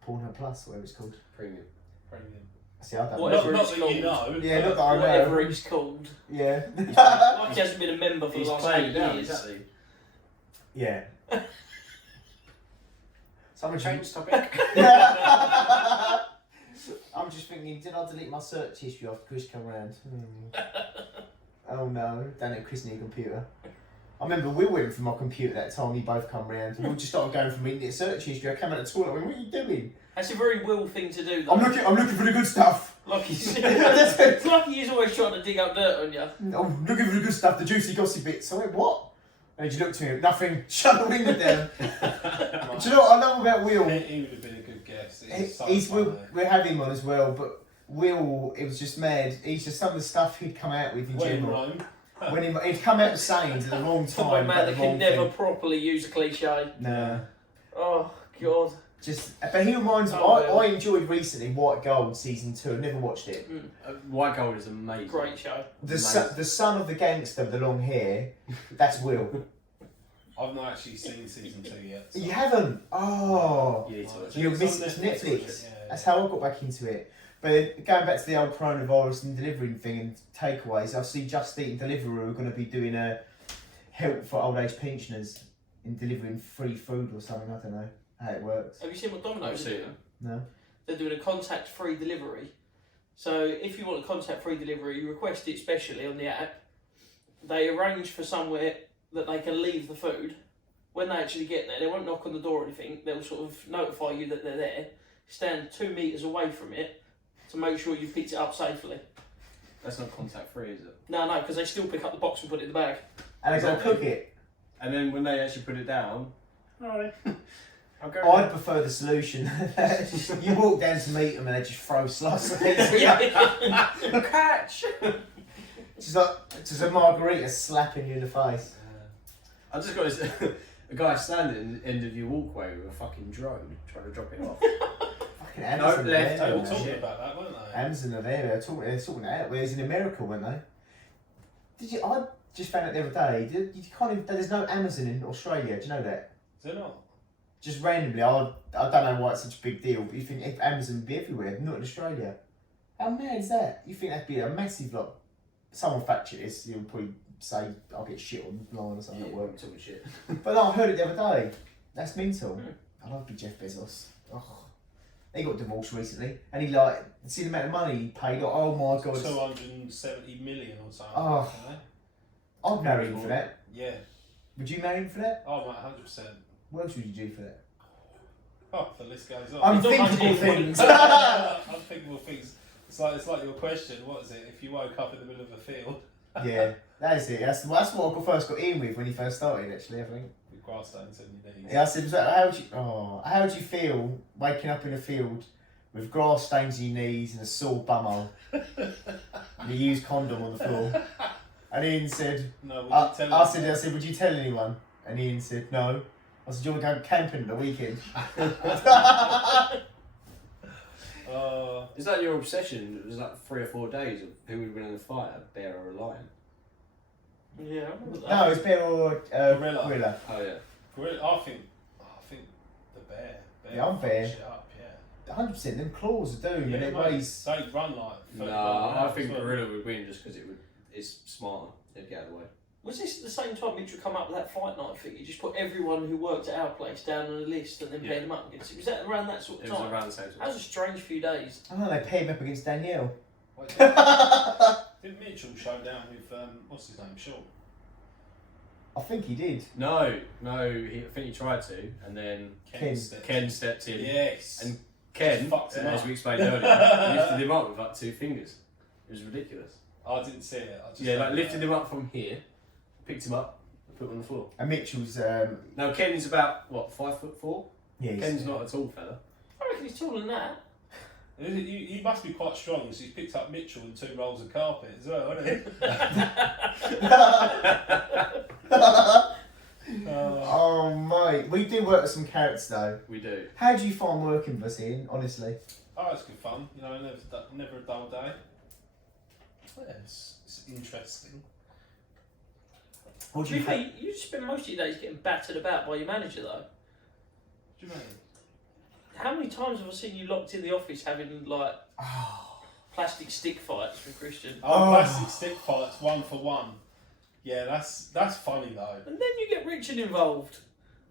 Pornhub Plus, whatever it's called. Premium. Premium. See, I don't Whatever know. Not it's that called. you know. Yeah, not that I know. Whatever he's called. Yeah. Like he hasn't been a member for the He's last playing 8 it down, years. exactly. Yeah. Someone Change topic. I'm just thinking, did I delete my search history after Chris come round? Oh no, don't let Chris need a computer. I remember Will went from my computer that time, we both come round, and we just started going from internet search history. I came out of the toilet, I went, what are you doing? That's a very Will thing to do. Though. I'm looking for the good stuff. Like it's like he's always trying to dig up dirt on you. I'm looking for the good stuff, the juicy gossip bits. I went, what? And he looked at me, nothing, shut the window down. Do you know what I love about Will? He would have been a good guest. We're having him on as well, but Will, it was just mad. He's just some of the stuff he'd come out with in general. When he'd come out with sayings at the wrong time. Talking about the that wrong can never thing. properly use a cliche. No. Oh God. But he reminds me. I enjoyed recently White Gold season 2. I've never watched it. White Gold is amazing. Great show. The son of the gangster with the long hair. That's Will. I've not actually seen season 2 yet. So. You haven't? Oh. You You're missing Netflix. That's how I got back into it. But going back to the old coronavirus and delivering thing and takeaways, I see Just Eat and Deliveroo are going to be doing a help for old age pensioners in delivering free food or something. I don't know how it works. Have you seen what Domino's I've are seen doing? No. They're doing a contact-free delivery. So if you want a contact-free delivery, you request it specially on the app. They arrange for somewhere that they can leave the food. When they actually get there, they won't knock on the door or anything. They'll sort of notify you that they're there. Stand 2 metres away from it to make sure you've picked it up safely. That's not contact free, is it? No, because they still pick up the box and put it in the bag. And they're going to cook it. And then when they actually put it down, alright. I'd prefer the solution. You walk down to meet them and they just throw slices of pizza. Catch! Just a margarita slapping you in the face. I just got this, a guy standing at the end of your walkway with a fucking drone trying to drop it off. Fucking Amazon. No, left, They were there, talking man. about that, weren't they? Amazon are there. They're talking out. Well, it's in America, weren't they? I just found out the other day. You can't even. There's no Amazon in Australia. Do you know that? Is it not? Just randomly, I don't know why it's such a big deal, but you think if Amazon would be everywhere, not in Australia. How mad is that? You think that'd be a massive lot? Someone fact check this, you'll probably say I'll get shit online or something at work. Talking shit. But no, I heard it the other day. That's mental. I love Jeff Bezos. Oh. He got divorced recently, and he see the amount of money he paid. Like, oh my god, 270 million or something. Oh. I'd marry him for that. Yeah. Would you marry him for that? Oh, mate, 100%. What else would you do for that? Oh, the list goes on. Unthinkable things. Unthinkable things. It's like your question. What is it? If you woke up in the middle of a field. Yeah, that is it. That's what I first got in with when he first started. Actually, I think. With grass stains on your knees. Yeah, I said, how would you feel waking up in a field with grass stains on your knees and a sore bumhole, and a used condom on the floor? And Ian said, No, would I you tell said, would you tell anyone? And Ian said, no. I said, do you want to go camping at the weekend? Is that your obsession? It was like 3 or 4 days of who would win in a fight, a bear or a lion? Yeah, I remember that. No, it's bear or Gorilla. gorilla. Oh yeah. I think the bear. Yeah, I'm bear. Shit up, yeah. 100%. Them claws are doom, Yeah, and it mate, weighs. they run like. 30 No, miles an I hour think as well. gorilla would win just because it's smarter. It'd get out of the way. Was this at the same time Mitchell come up with that fight night thing? You just put everyone who worked at our place down on a list and then Yeah. paired them up against it. Was that around that sort of It was time? around the same That time. was a strange few days. I don't know, they paired him up against Danielle. Wait, I didn't Mitchell show down with what's his name? Shaw. think he did. No, I think he tried to, and then Ken stepped in. Yes. And Ken, Fucked him as up. we explained earlier, lifted him up with like 2 fingers. It was ridiculous. I didn't see it. I just Yeah, like lifted him up from here, picked him up, and put him on the floor. And Mitchell's, Now Ken's about what, 5'4"? yeah, Ken's not a tall fella. I reckon he's taller than that. He must be quite strong because he's picked up Mitchell and 2 rolls of carpet as well, hasn't he? Oh, mate. We do work with some carrots, though. We do. How do you find working with us, Ian, honestly? Oh, it's good fun. You know, never a dull day. Yeah, it's interesting. What To do be you fair, hate? you spend most of your days getting battered about by your manager, though. What do you mean? How many times have I seen you locked in the office having like Oh. plastic stick fights with Christian? Oh, plastic stick fights, 1-for-1. Yeah, that's funny though. And then you get Richard involved.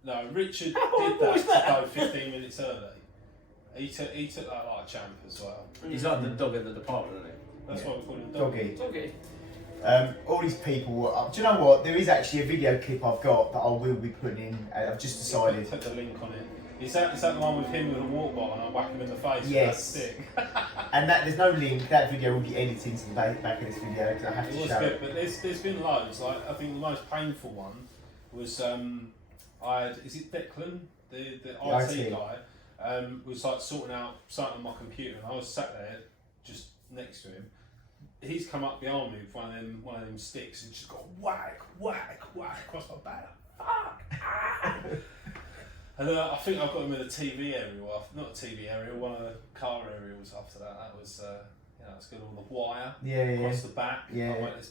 No, Richard How did horrible that is that? to go 15 minutes early. He took that like a champ as well. He's like the dog in the department, isn't he? That's why we call him Doggy. Okay. All these people. Do you know what? There is actually a video clip I've got that I will be putting in. I've just decided. Put the link on it. Is that the one with him with a walk bar and I whack him in the face Yes. with that stick? And there's no link. That video will be edited into the back of this video because I have It to was show good, it. but there's been loads. Like I think the most painful one was is it Declan, the IT guy, was like sorting out something on my computer, and I was sat there just next to him. He's come up behind me with one of them sticks and just got whack across my back. Fuck! Ah! And I think I've got him in a TV area, not a TV area, one of the car areas after that. That was that's good. All the wire across the back. Yeah. Oh, wait, there's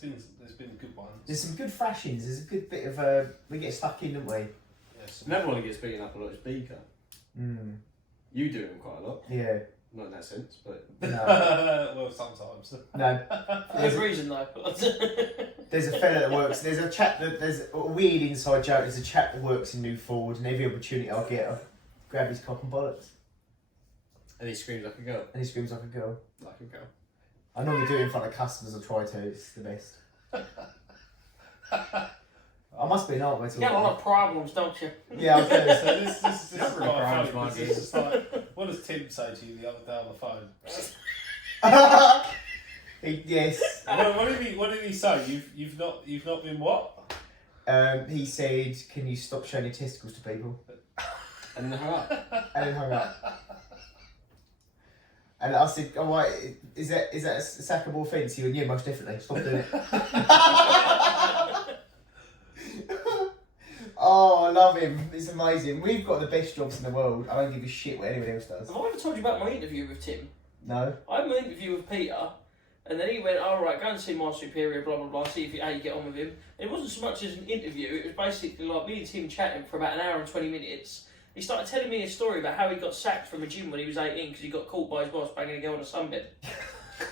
been good ones. There's some good thrashings. There's a good bit of we get stuck in, don't we? Yes. Another one that gets beaten up a lot is Beaker. Mm. You do him quite a lot. Yeah. Not in that sense, but No. Well, sometimes. No. For good reason though. There's a fella that works. There's a chap that there's a weird inside joke. There's a chap that works in New Ford, and every opportunity I'll get, I'll grab his cock and bollocks, and he screams like a girl. and he screams like a girl. Like a girl. I normally do it in front of customers. I try to. It's the best. I must be an art way to You get a lot of problems, don't you? Yeah, I was gonna So this is Not quite really crimes, funny, mind because you. it's just like, what does Tim say to you the other day on the phone? Yes. What did he say? You've not been what? He said, "Can you stop showing your testicles to people?" And then hung up. And then hung up. And I said, "Oh, wait, is that a sackable offence?" He went, "Yeah, most definitely. Stop doing it." Oh, I love him. It's amazing. We've got the best jobs in the world. I don't give a shit what anyone else does. Have I ever told you about my interview with Tim? No. I had an interview with Peter, and then he went, "All right, go and see my superior, blah blah blah, see how you get on with him." And it wasn't so much as an interview; it was basically like me and Tim chatting for about an hour and 20 minutes. He started telling me a story about how he got sacked from a gym when he was 18 because he got caught by his boss banging a girl on a sunbed.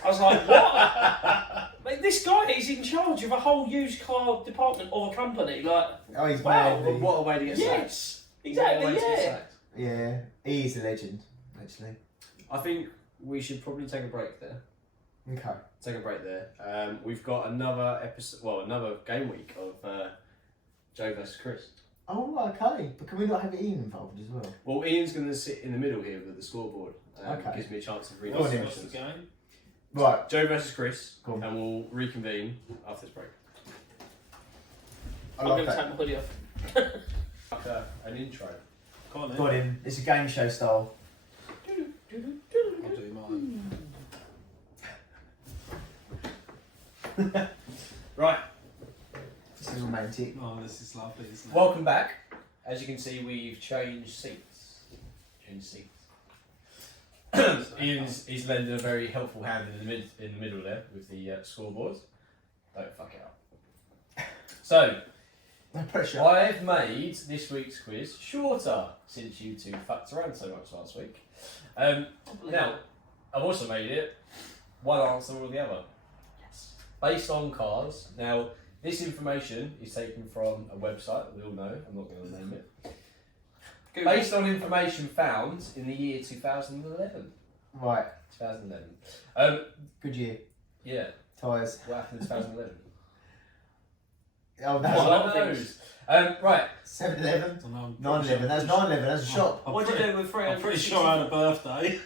I was like, "What? Like, this guy is in charge of a whole used car department of a company." Like, Oh, he's Wow. mad. Well, what a way to get sacked. yes, exactly, What a way to get yeah. sacked. Yeah, he is a legend, actually. I think we should probably take a break there. Okay. Take a break there. We've got another another game week of Joe versus Chris. Oh, okay. But can we not have Ian involved as well? Well, Ian's going to sit in the middle here with the scoreboard. Okay. Gives me a chance of reading Go on the then. What's the questions. game? Right. Joe versus Chris, Go on. and we'll reconvene after this break. I I'm like going to that. take my hoodie off. Like an intro. Go on then. Got him. It's a game show style. I'll do mine. Right. This is romantic. Oh, this is lovely, isn't it? Welcome back. As you can see, we've changed seats. He's lending a very helpful hand in the middle there with the scoreboard. Don't fuck it up. So, No pressure. I've made this week's quiz shorter since you two fucked around so much last week. Now, I've also made it one answer or the other. Yes. Based on cars. Now, this information is taken from a website that we all know. I'm not going to name it. Google. Based on information found in the year 2011. Right. 2011. Good year. Yeah. Tyres. What happened in 2011? Oh, There's a that's lot of knows? Right. 7-Eleven. I know, I'm 9-11. That's 9-11. That's a shop. What'd you do with 300? I'm pretty sure I had a birthday.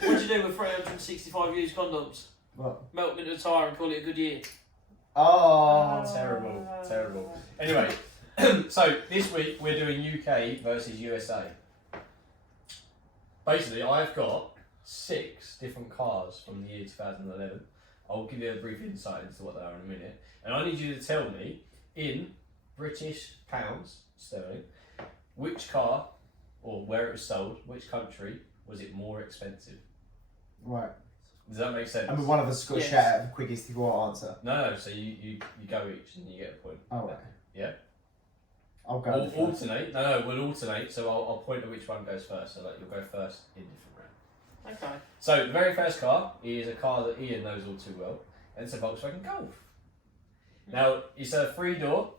What'd you do with 365 used condoms? What? Melt them into a tyre and call it a good year. Oh. Terrible. Anyway, so this week we're doing UK versus USA. Basically, I've got 6 different cars from the year 2011. I'll give you a brief insight into what they are in a minute. And I need you to tell me, in British pounds sterling, which car, or where it was sold, which country, was it more expensive? Right. Does that make sense? I mean, one of us got Yes. to shout out the quickest to go answer. No, so you go each and you get a point. Oh, right. Yeah? I'll go. We'll first. alternate. No, we'll alternate. So I'll point at which one goes first. So like you'll go first in different rounds. Okay. So the very first car is a car that Ian knows all too well, and it's a Volkswagen Golf. Now it's a 3-door.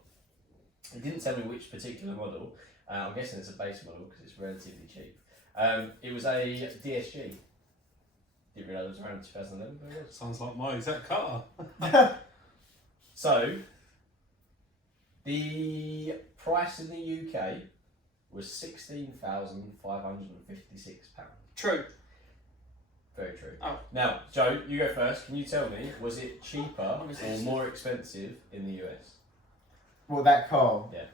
It didn't tell me which particular model. I'm guessing it's a base model because it's relatively cheap. It was a DSG. Didn't realise it was around 2011, but it was. Sounds like my exact car. So, the price in the UK was £16,556. True. Very true. Oh. Now, Joe, you go first. Can you tell me, was it cheaper Obviously or it's- more expensive in the US? Well, that car. Yeah.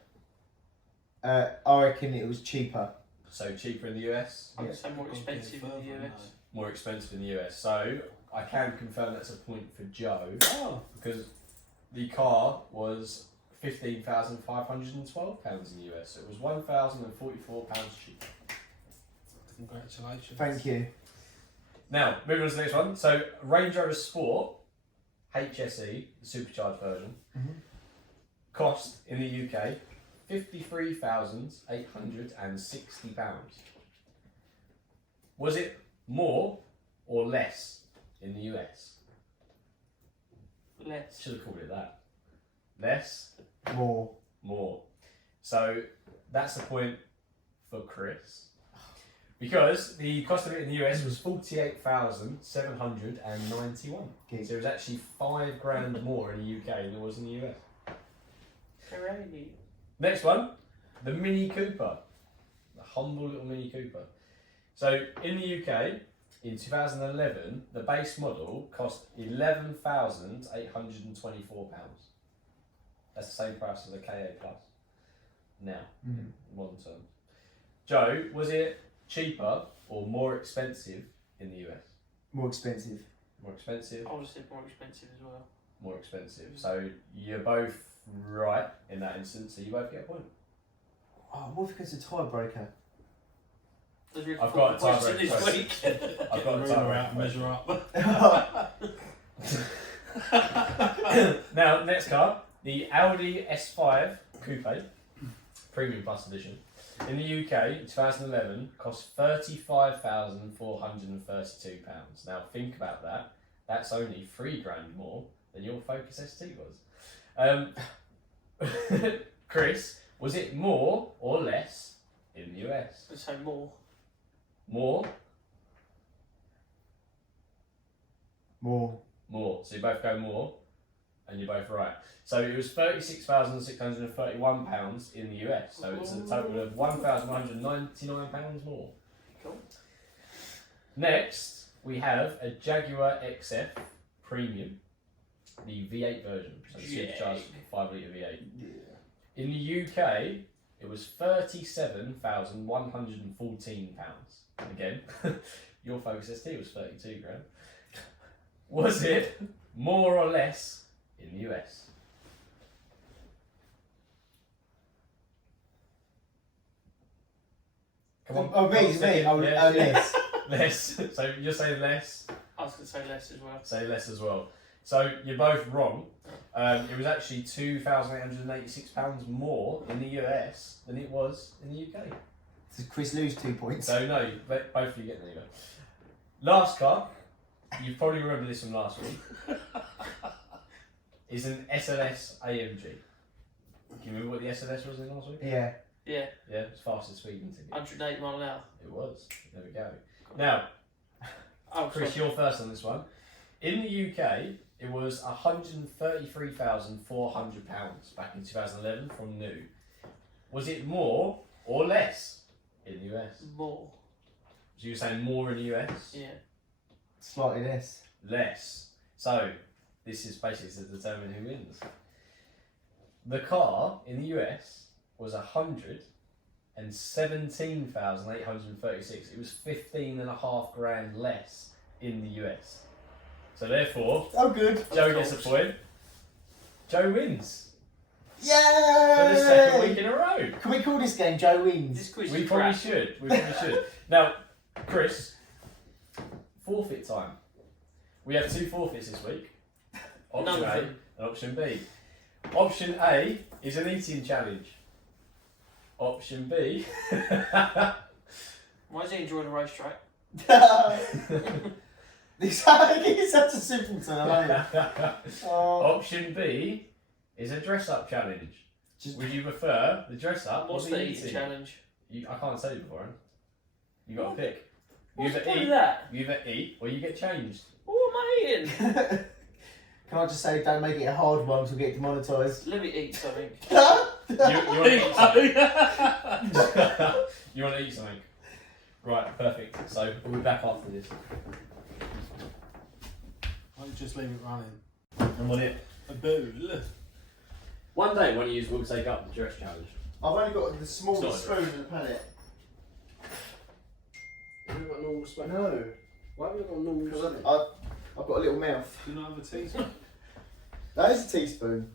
I reckon it was cheaper. So cheaper in the US, I would Yeah. say more expensive in the US. more expensive in the US. So I can confirm that's a point for Joe Oh, because the car was £15,512 in the US. So it was £1,044 cheaper. congratulations. Thank you. Now, moving on to the next one. So Range Rover Sport HSE, the supercharged version, Mhm. cost in the UK £53,860. Was it more or less in the US? Less. Should have called it that. Less, More. more. So that's the point for Chris. Because the cost of it in the US was $48,791. Gig. So it was actually £5,000 more in the UK than it was in the US. Really? Next one, the Mini Cooper. The humble little Mini Cooper. So in the UK, in 2011, the base model cost £11,824. That's the same price as a KA Plus. Now, Mhm. in modern terms. Joe, was it cheaper or more expensive in the US? More expensive. More expensive, Obviously more expensive as well. more expensive. So you're both right in that instance, so you both get a point. Oh, what if it's a tiebreaker? There's really I've four got a points tiebreaker this question. week. I've Get got the a ruler out, tiebreaker. measure up. Now, next car, the Audi S5 Coupe Premium Plus Edition. In the UK, in 2011, cost £35,432. Now, think about that. That's only £3,000 more than your Focus ST was. Chris, was it more or less in the US? Let's say more. More? More. More. So you both go more, and you're both right. So it was £36,631 in the US. So it's a total of £1,199 more. Cool. Next, we have a Jaguar XF Premium, the V8 version. So the supercharged 5 litre V8. In the UK, it was £37,114. Again, your Focus ST was £32,000. Was it more or less in the US? Come on. Oh, me. Oh, Yeah, less. less. So you're saying less, I was going to say less as well. say less as well. So you're both wrong. It was actually £2,886 more in the US than it was in the UK. Does Chris lose 2 points? So no, both of you get there. You go. Last car, you probably remember this from last week, is an SLS AMG. Do you remember what the SLS was in last week? Yeah. Yeah, Yeah, it's fastest speeding ticket. 180 mile an hour. It was. There we go. Now, Oh, Chris, sorry. you're first on this one. In the UK, it was £133,400 back in 2011 from new. Was it more or less in the US? More. So you were saying more in the US? Yeah. Slightly less. Less. So this is basically to determine who wins. The car in the US was $117,836. It was $15,500 less in the US. So therefore, Oh, good. Joe gets a point. Joe wins Yay! for the second week in a row. Can we call this game Joe Wins? This quiz We is probably crap. should. We probably should. Now, Chris, forfeit time. We have 2 forfeits this week. None Option of A them. and option B. Option A is an eating challenge. Option B. Why is he enjoying the racetrack? He's such a simpleton, I love it. Oh, Option B is a dress-up challenge. just, Would you prefer the dress-up or What's the the eating? eating challenge? I can't tell you beforehand. You got to pick. What's the either point of eat, that? you either eat or you get changed. What am I eating? Can I just say, don't make it a hard one to get demonetised? Let me eat something. You want to eat something? You want to eat something? Right, perfect. So we'll be back after this. Why don't you just leave it running? And on it. A boo. One day, one of you will take up the dress challenge. I've only got the smallest It's not spoon on the planet. Have you got a normal spoon? No. Why have you got a normal Because spoon? I've got a little mouth. Do you not have a teaspoon? That is a teaspoon.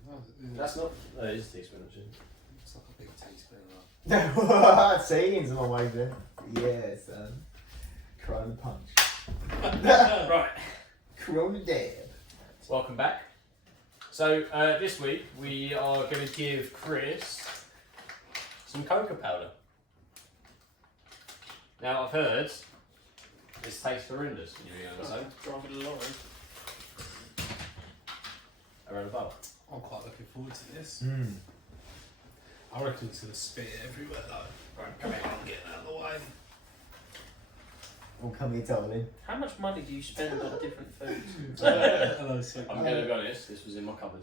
That's not. No, it is a teaspoon actually. It's like a big teaspoon. Right? See, Ian's on my way there. Yeah, son. Corona punch. Right. Corona dab. Welcome back. So this week we are going to give Chris some cocoa powder. Now I've heard this tastes horrendous. You're going to say Driving a lorry. around about. I'm quite looking forward to this. Mm. I reckon it's going to spit it everywhere though. Right, come here, I'm getting out of the way. Oh, come here, darling. How much money do you spend on different foods? Hello, sir. I'm going to be honest. This was in my cupboard.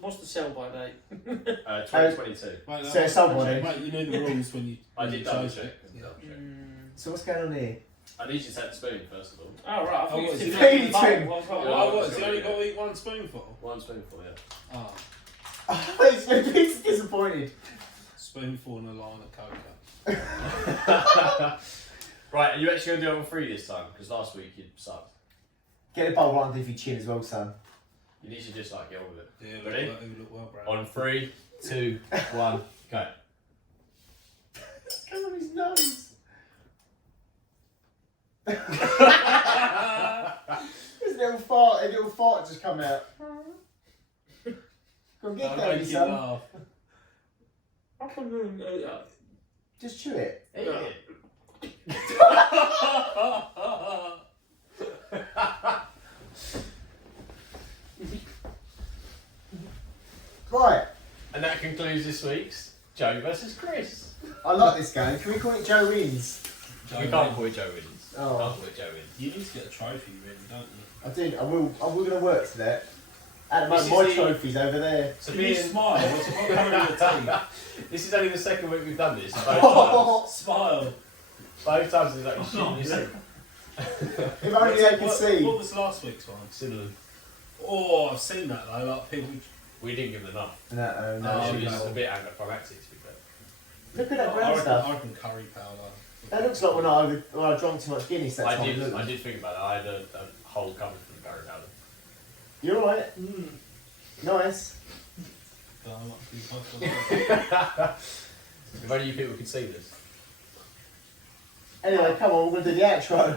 What's the sell by date? 2022. Wait, So someone- Mate, you knew the rules when you. I when did you double chose check. it. Yeah. So what's going on here? I need you to take the spoon first of all. Oh right, I Oh, thought what, you is said it feeding bowl. to him? Well, Yeah. Oh, what? So you only got to eat one spoonful? One spoonful, yeah. Oh, He's disappointed. spoonful and a line of cocoa. Right, are you actually going to do it on 3 this time? Because last week you sucked. Get a bowl right underneath your chin as well, son. You need to just like get on with it. Yeah, Ready? It would look well, Brad. On 3, 2, 1, go. It's coming on his nose. His a little fart just come out. Go and get I'll that, make you son. laugh. I can do that. Just chew it. Right. And that concludes this week's Joe versus Chris. I like this game. Can we call it Joe Wins? We can't call it Joe wins. Oh. Can't call it Joe wins. You need to get a trophy, really, don't you? I did. I will. We're going to work to that. At the This moment, my is the- trophy's over there. So Can you smile? What's what colour are your teeth? This is only the second week we've done this. Both Smile. times it's like you shooting yourself. If only they could see. What was last week's one? Cinnamon. Oh, I've seen that though. Like people. We didn't give them enough. No, No, It she was was- a bit anticlimactic to be fair. Look at that I brown reckon, stuff. I reckon curry powder. That looks like when I drank too much Guinness that time. Look. I did think about that. I had a whole cupboard for the curry powder. You're alright. Nice. No, I'm not too much. If only you people could see this. Anyway, come on, we're going to do the outro.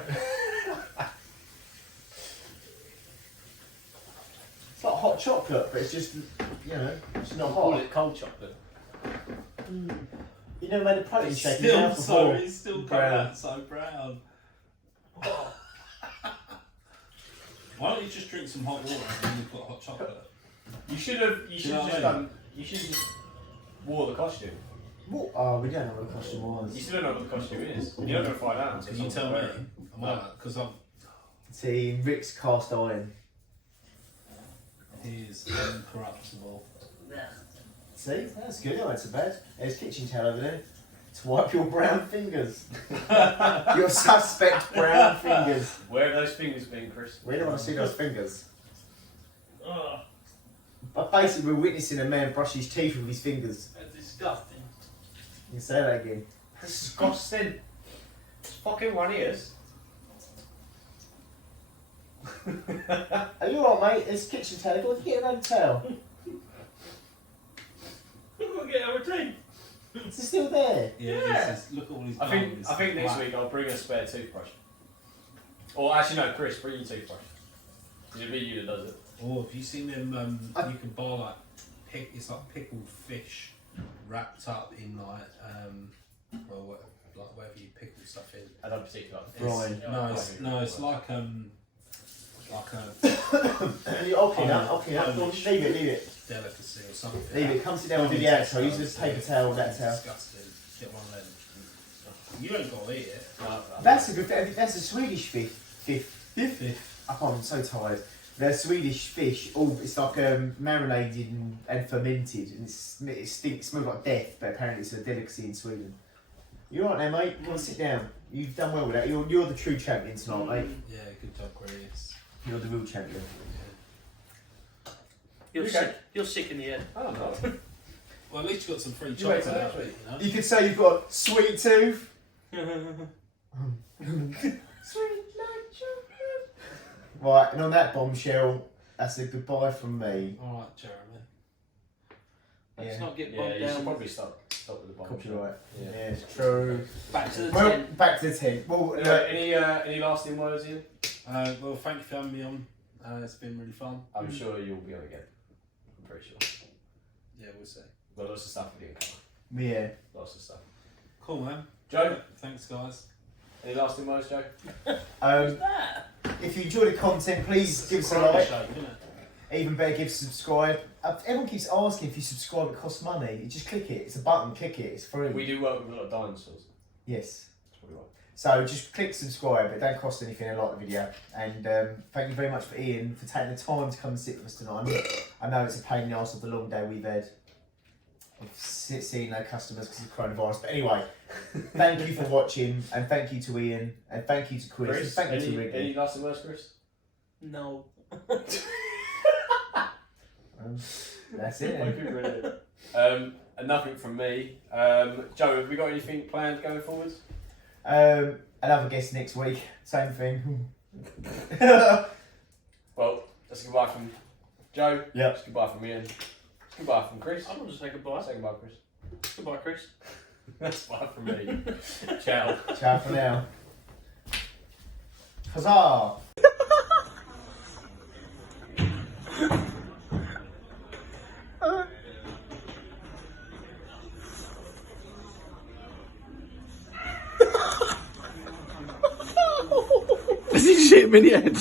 It's like hot chocolate, but it's just, it's not Call hot. it cold chocolate. You never made a protein It's shake in your still mouth so. before. It's still Brown. coming out so brown. Why don't you just drink some hot water and then you put hot chocolate? You should have. You should know have what just I mean? done. You should have just wore the costume. What? Oh, we don't know what the costume You was. still don't know what the costume is. You're not going to find out until Can you tell someone me? wears it. Am I? Because I'm. See, Rick's cast iron. He is incorruptible. See, that's good. That ain't so bad. There's kitchen towel over there to wipe your brown fingers. Your suspect brown fingers. Where have those fingers been, Chris? We don't want to see those fingers. Oh, But basically, we're witnessing a man brush his teeth with his fingers. that's disgusting. You can say that again. Disgusting. Fucking one ears. Are you alright, mate? There's kitchen towel. Go and get another towel. We've got to get our team. It's still there. Yeah. Yeah. This is, look at all his. I think gums. next Black. week I'll bring a spare toothbrush. Or actually no, Chris, bring your toothbrush. Because it'll be you that does it. Oh, have you seen them? You can buy like it's like pickled fish wrapped up in like whatever you pickle stuff in. I don't particularly like Brine. No, it's like a Okay, now. Leave it. delicacy or something. Leave it. Come sit down and do the outro. Use this paper towel, that towel. Disgusting. Get one of them. You ain't got to eat it. That's a good. That's a Swedish fish. Biff. I can't. I'm so tired. They're Swedish fish. Oh, it's like marinated and fermented, and it stinks. Smells like death, but apparently it's a delicacy in Sweden. You all right there, mate? Come on, sit down. You've done well with that. You're the true champion tonight, mate. Yeah, good job, Chris. You're the real champion. You're Okay. sick. You're sick in the head. I don't know. Well, at least you got some free You chocolate ate out of that. it, you know? You could say you've got sweet tooth. Right, and on that bombshell, that's a goodbye from me. Alright, Jeremy. Let's Yeah. not get Yeah, bogged you should down. probably stop with the bomb. Copyright. Yeah. Yeah, it's true. Back to the Well, 10. back to the tent. Well, Any lasting words, Ian? Well, thank you for having me on. It's been really fun. I'm sure you'll be on again. I'm pretty sure. Yeah, we'll see. Got lots of stuff we didn't cover. yeah. Lots of stuff. Cool, man. Joe, Thanks, guys. any lasting words, Joe? That. If you enjoy the content, please give us a Subscribe like. shake, innit? Even better, give us a subscribe. Everyone keeps asking if you subscribe, it costs money. You just click it. It's a button. Click it. It's free. We do work with a lot of dinosaurs. Yes. That's probably right. So just click subscribe. It don't cost anything. And like the video. And thank you very much for Ian for taking the time to come and sit with us tonight. I know it's a pain in the arse of the long day we've had. Of seeing no customers because of coronavirus. But anyway, thank you for watching, and thank you to Ian, and thank you to Chris, and thank you to any Ridley. lasting words, Chris? No. That's it. Okay, Then. brilliant. And nothing from me. Joe, have we got anything planned going forwards? Another guest next week. Same thing. Well, that's goodbye from Joe. Yep. That's goodbye from Ian. That's goodbye from Chris. I want to say goodbye. Say goodbye, Chris. Goodbye, Chris. That's bye from me. Ciao. Ciao for now. Huzzah! Has he shit him in the head?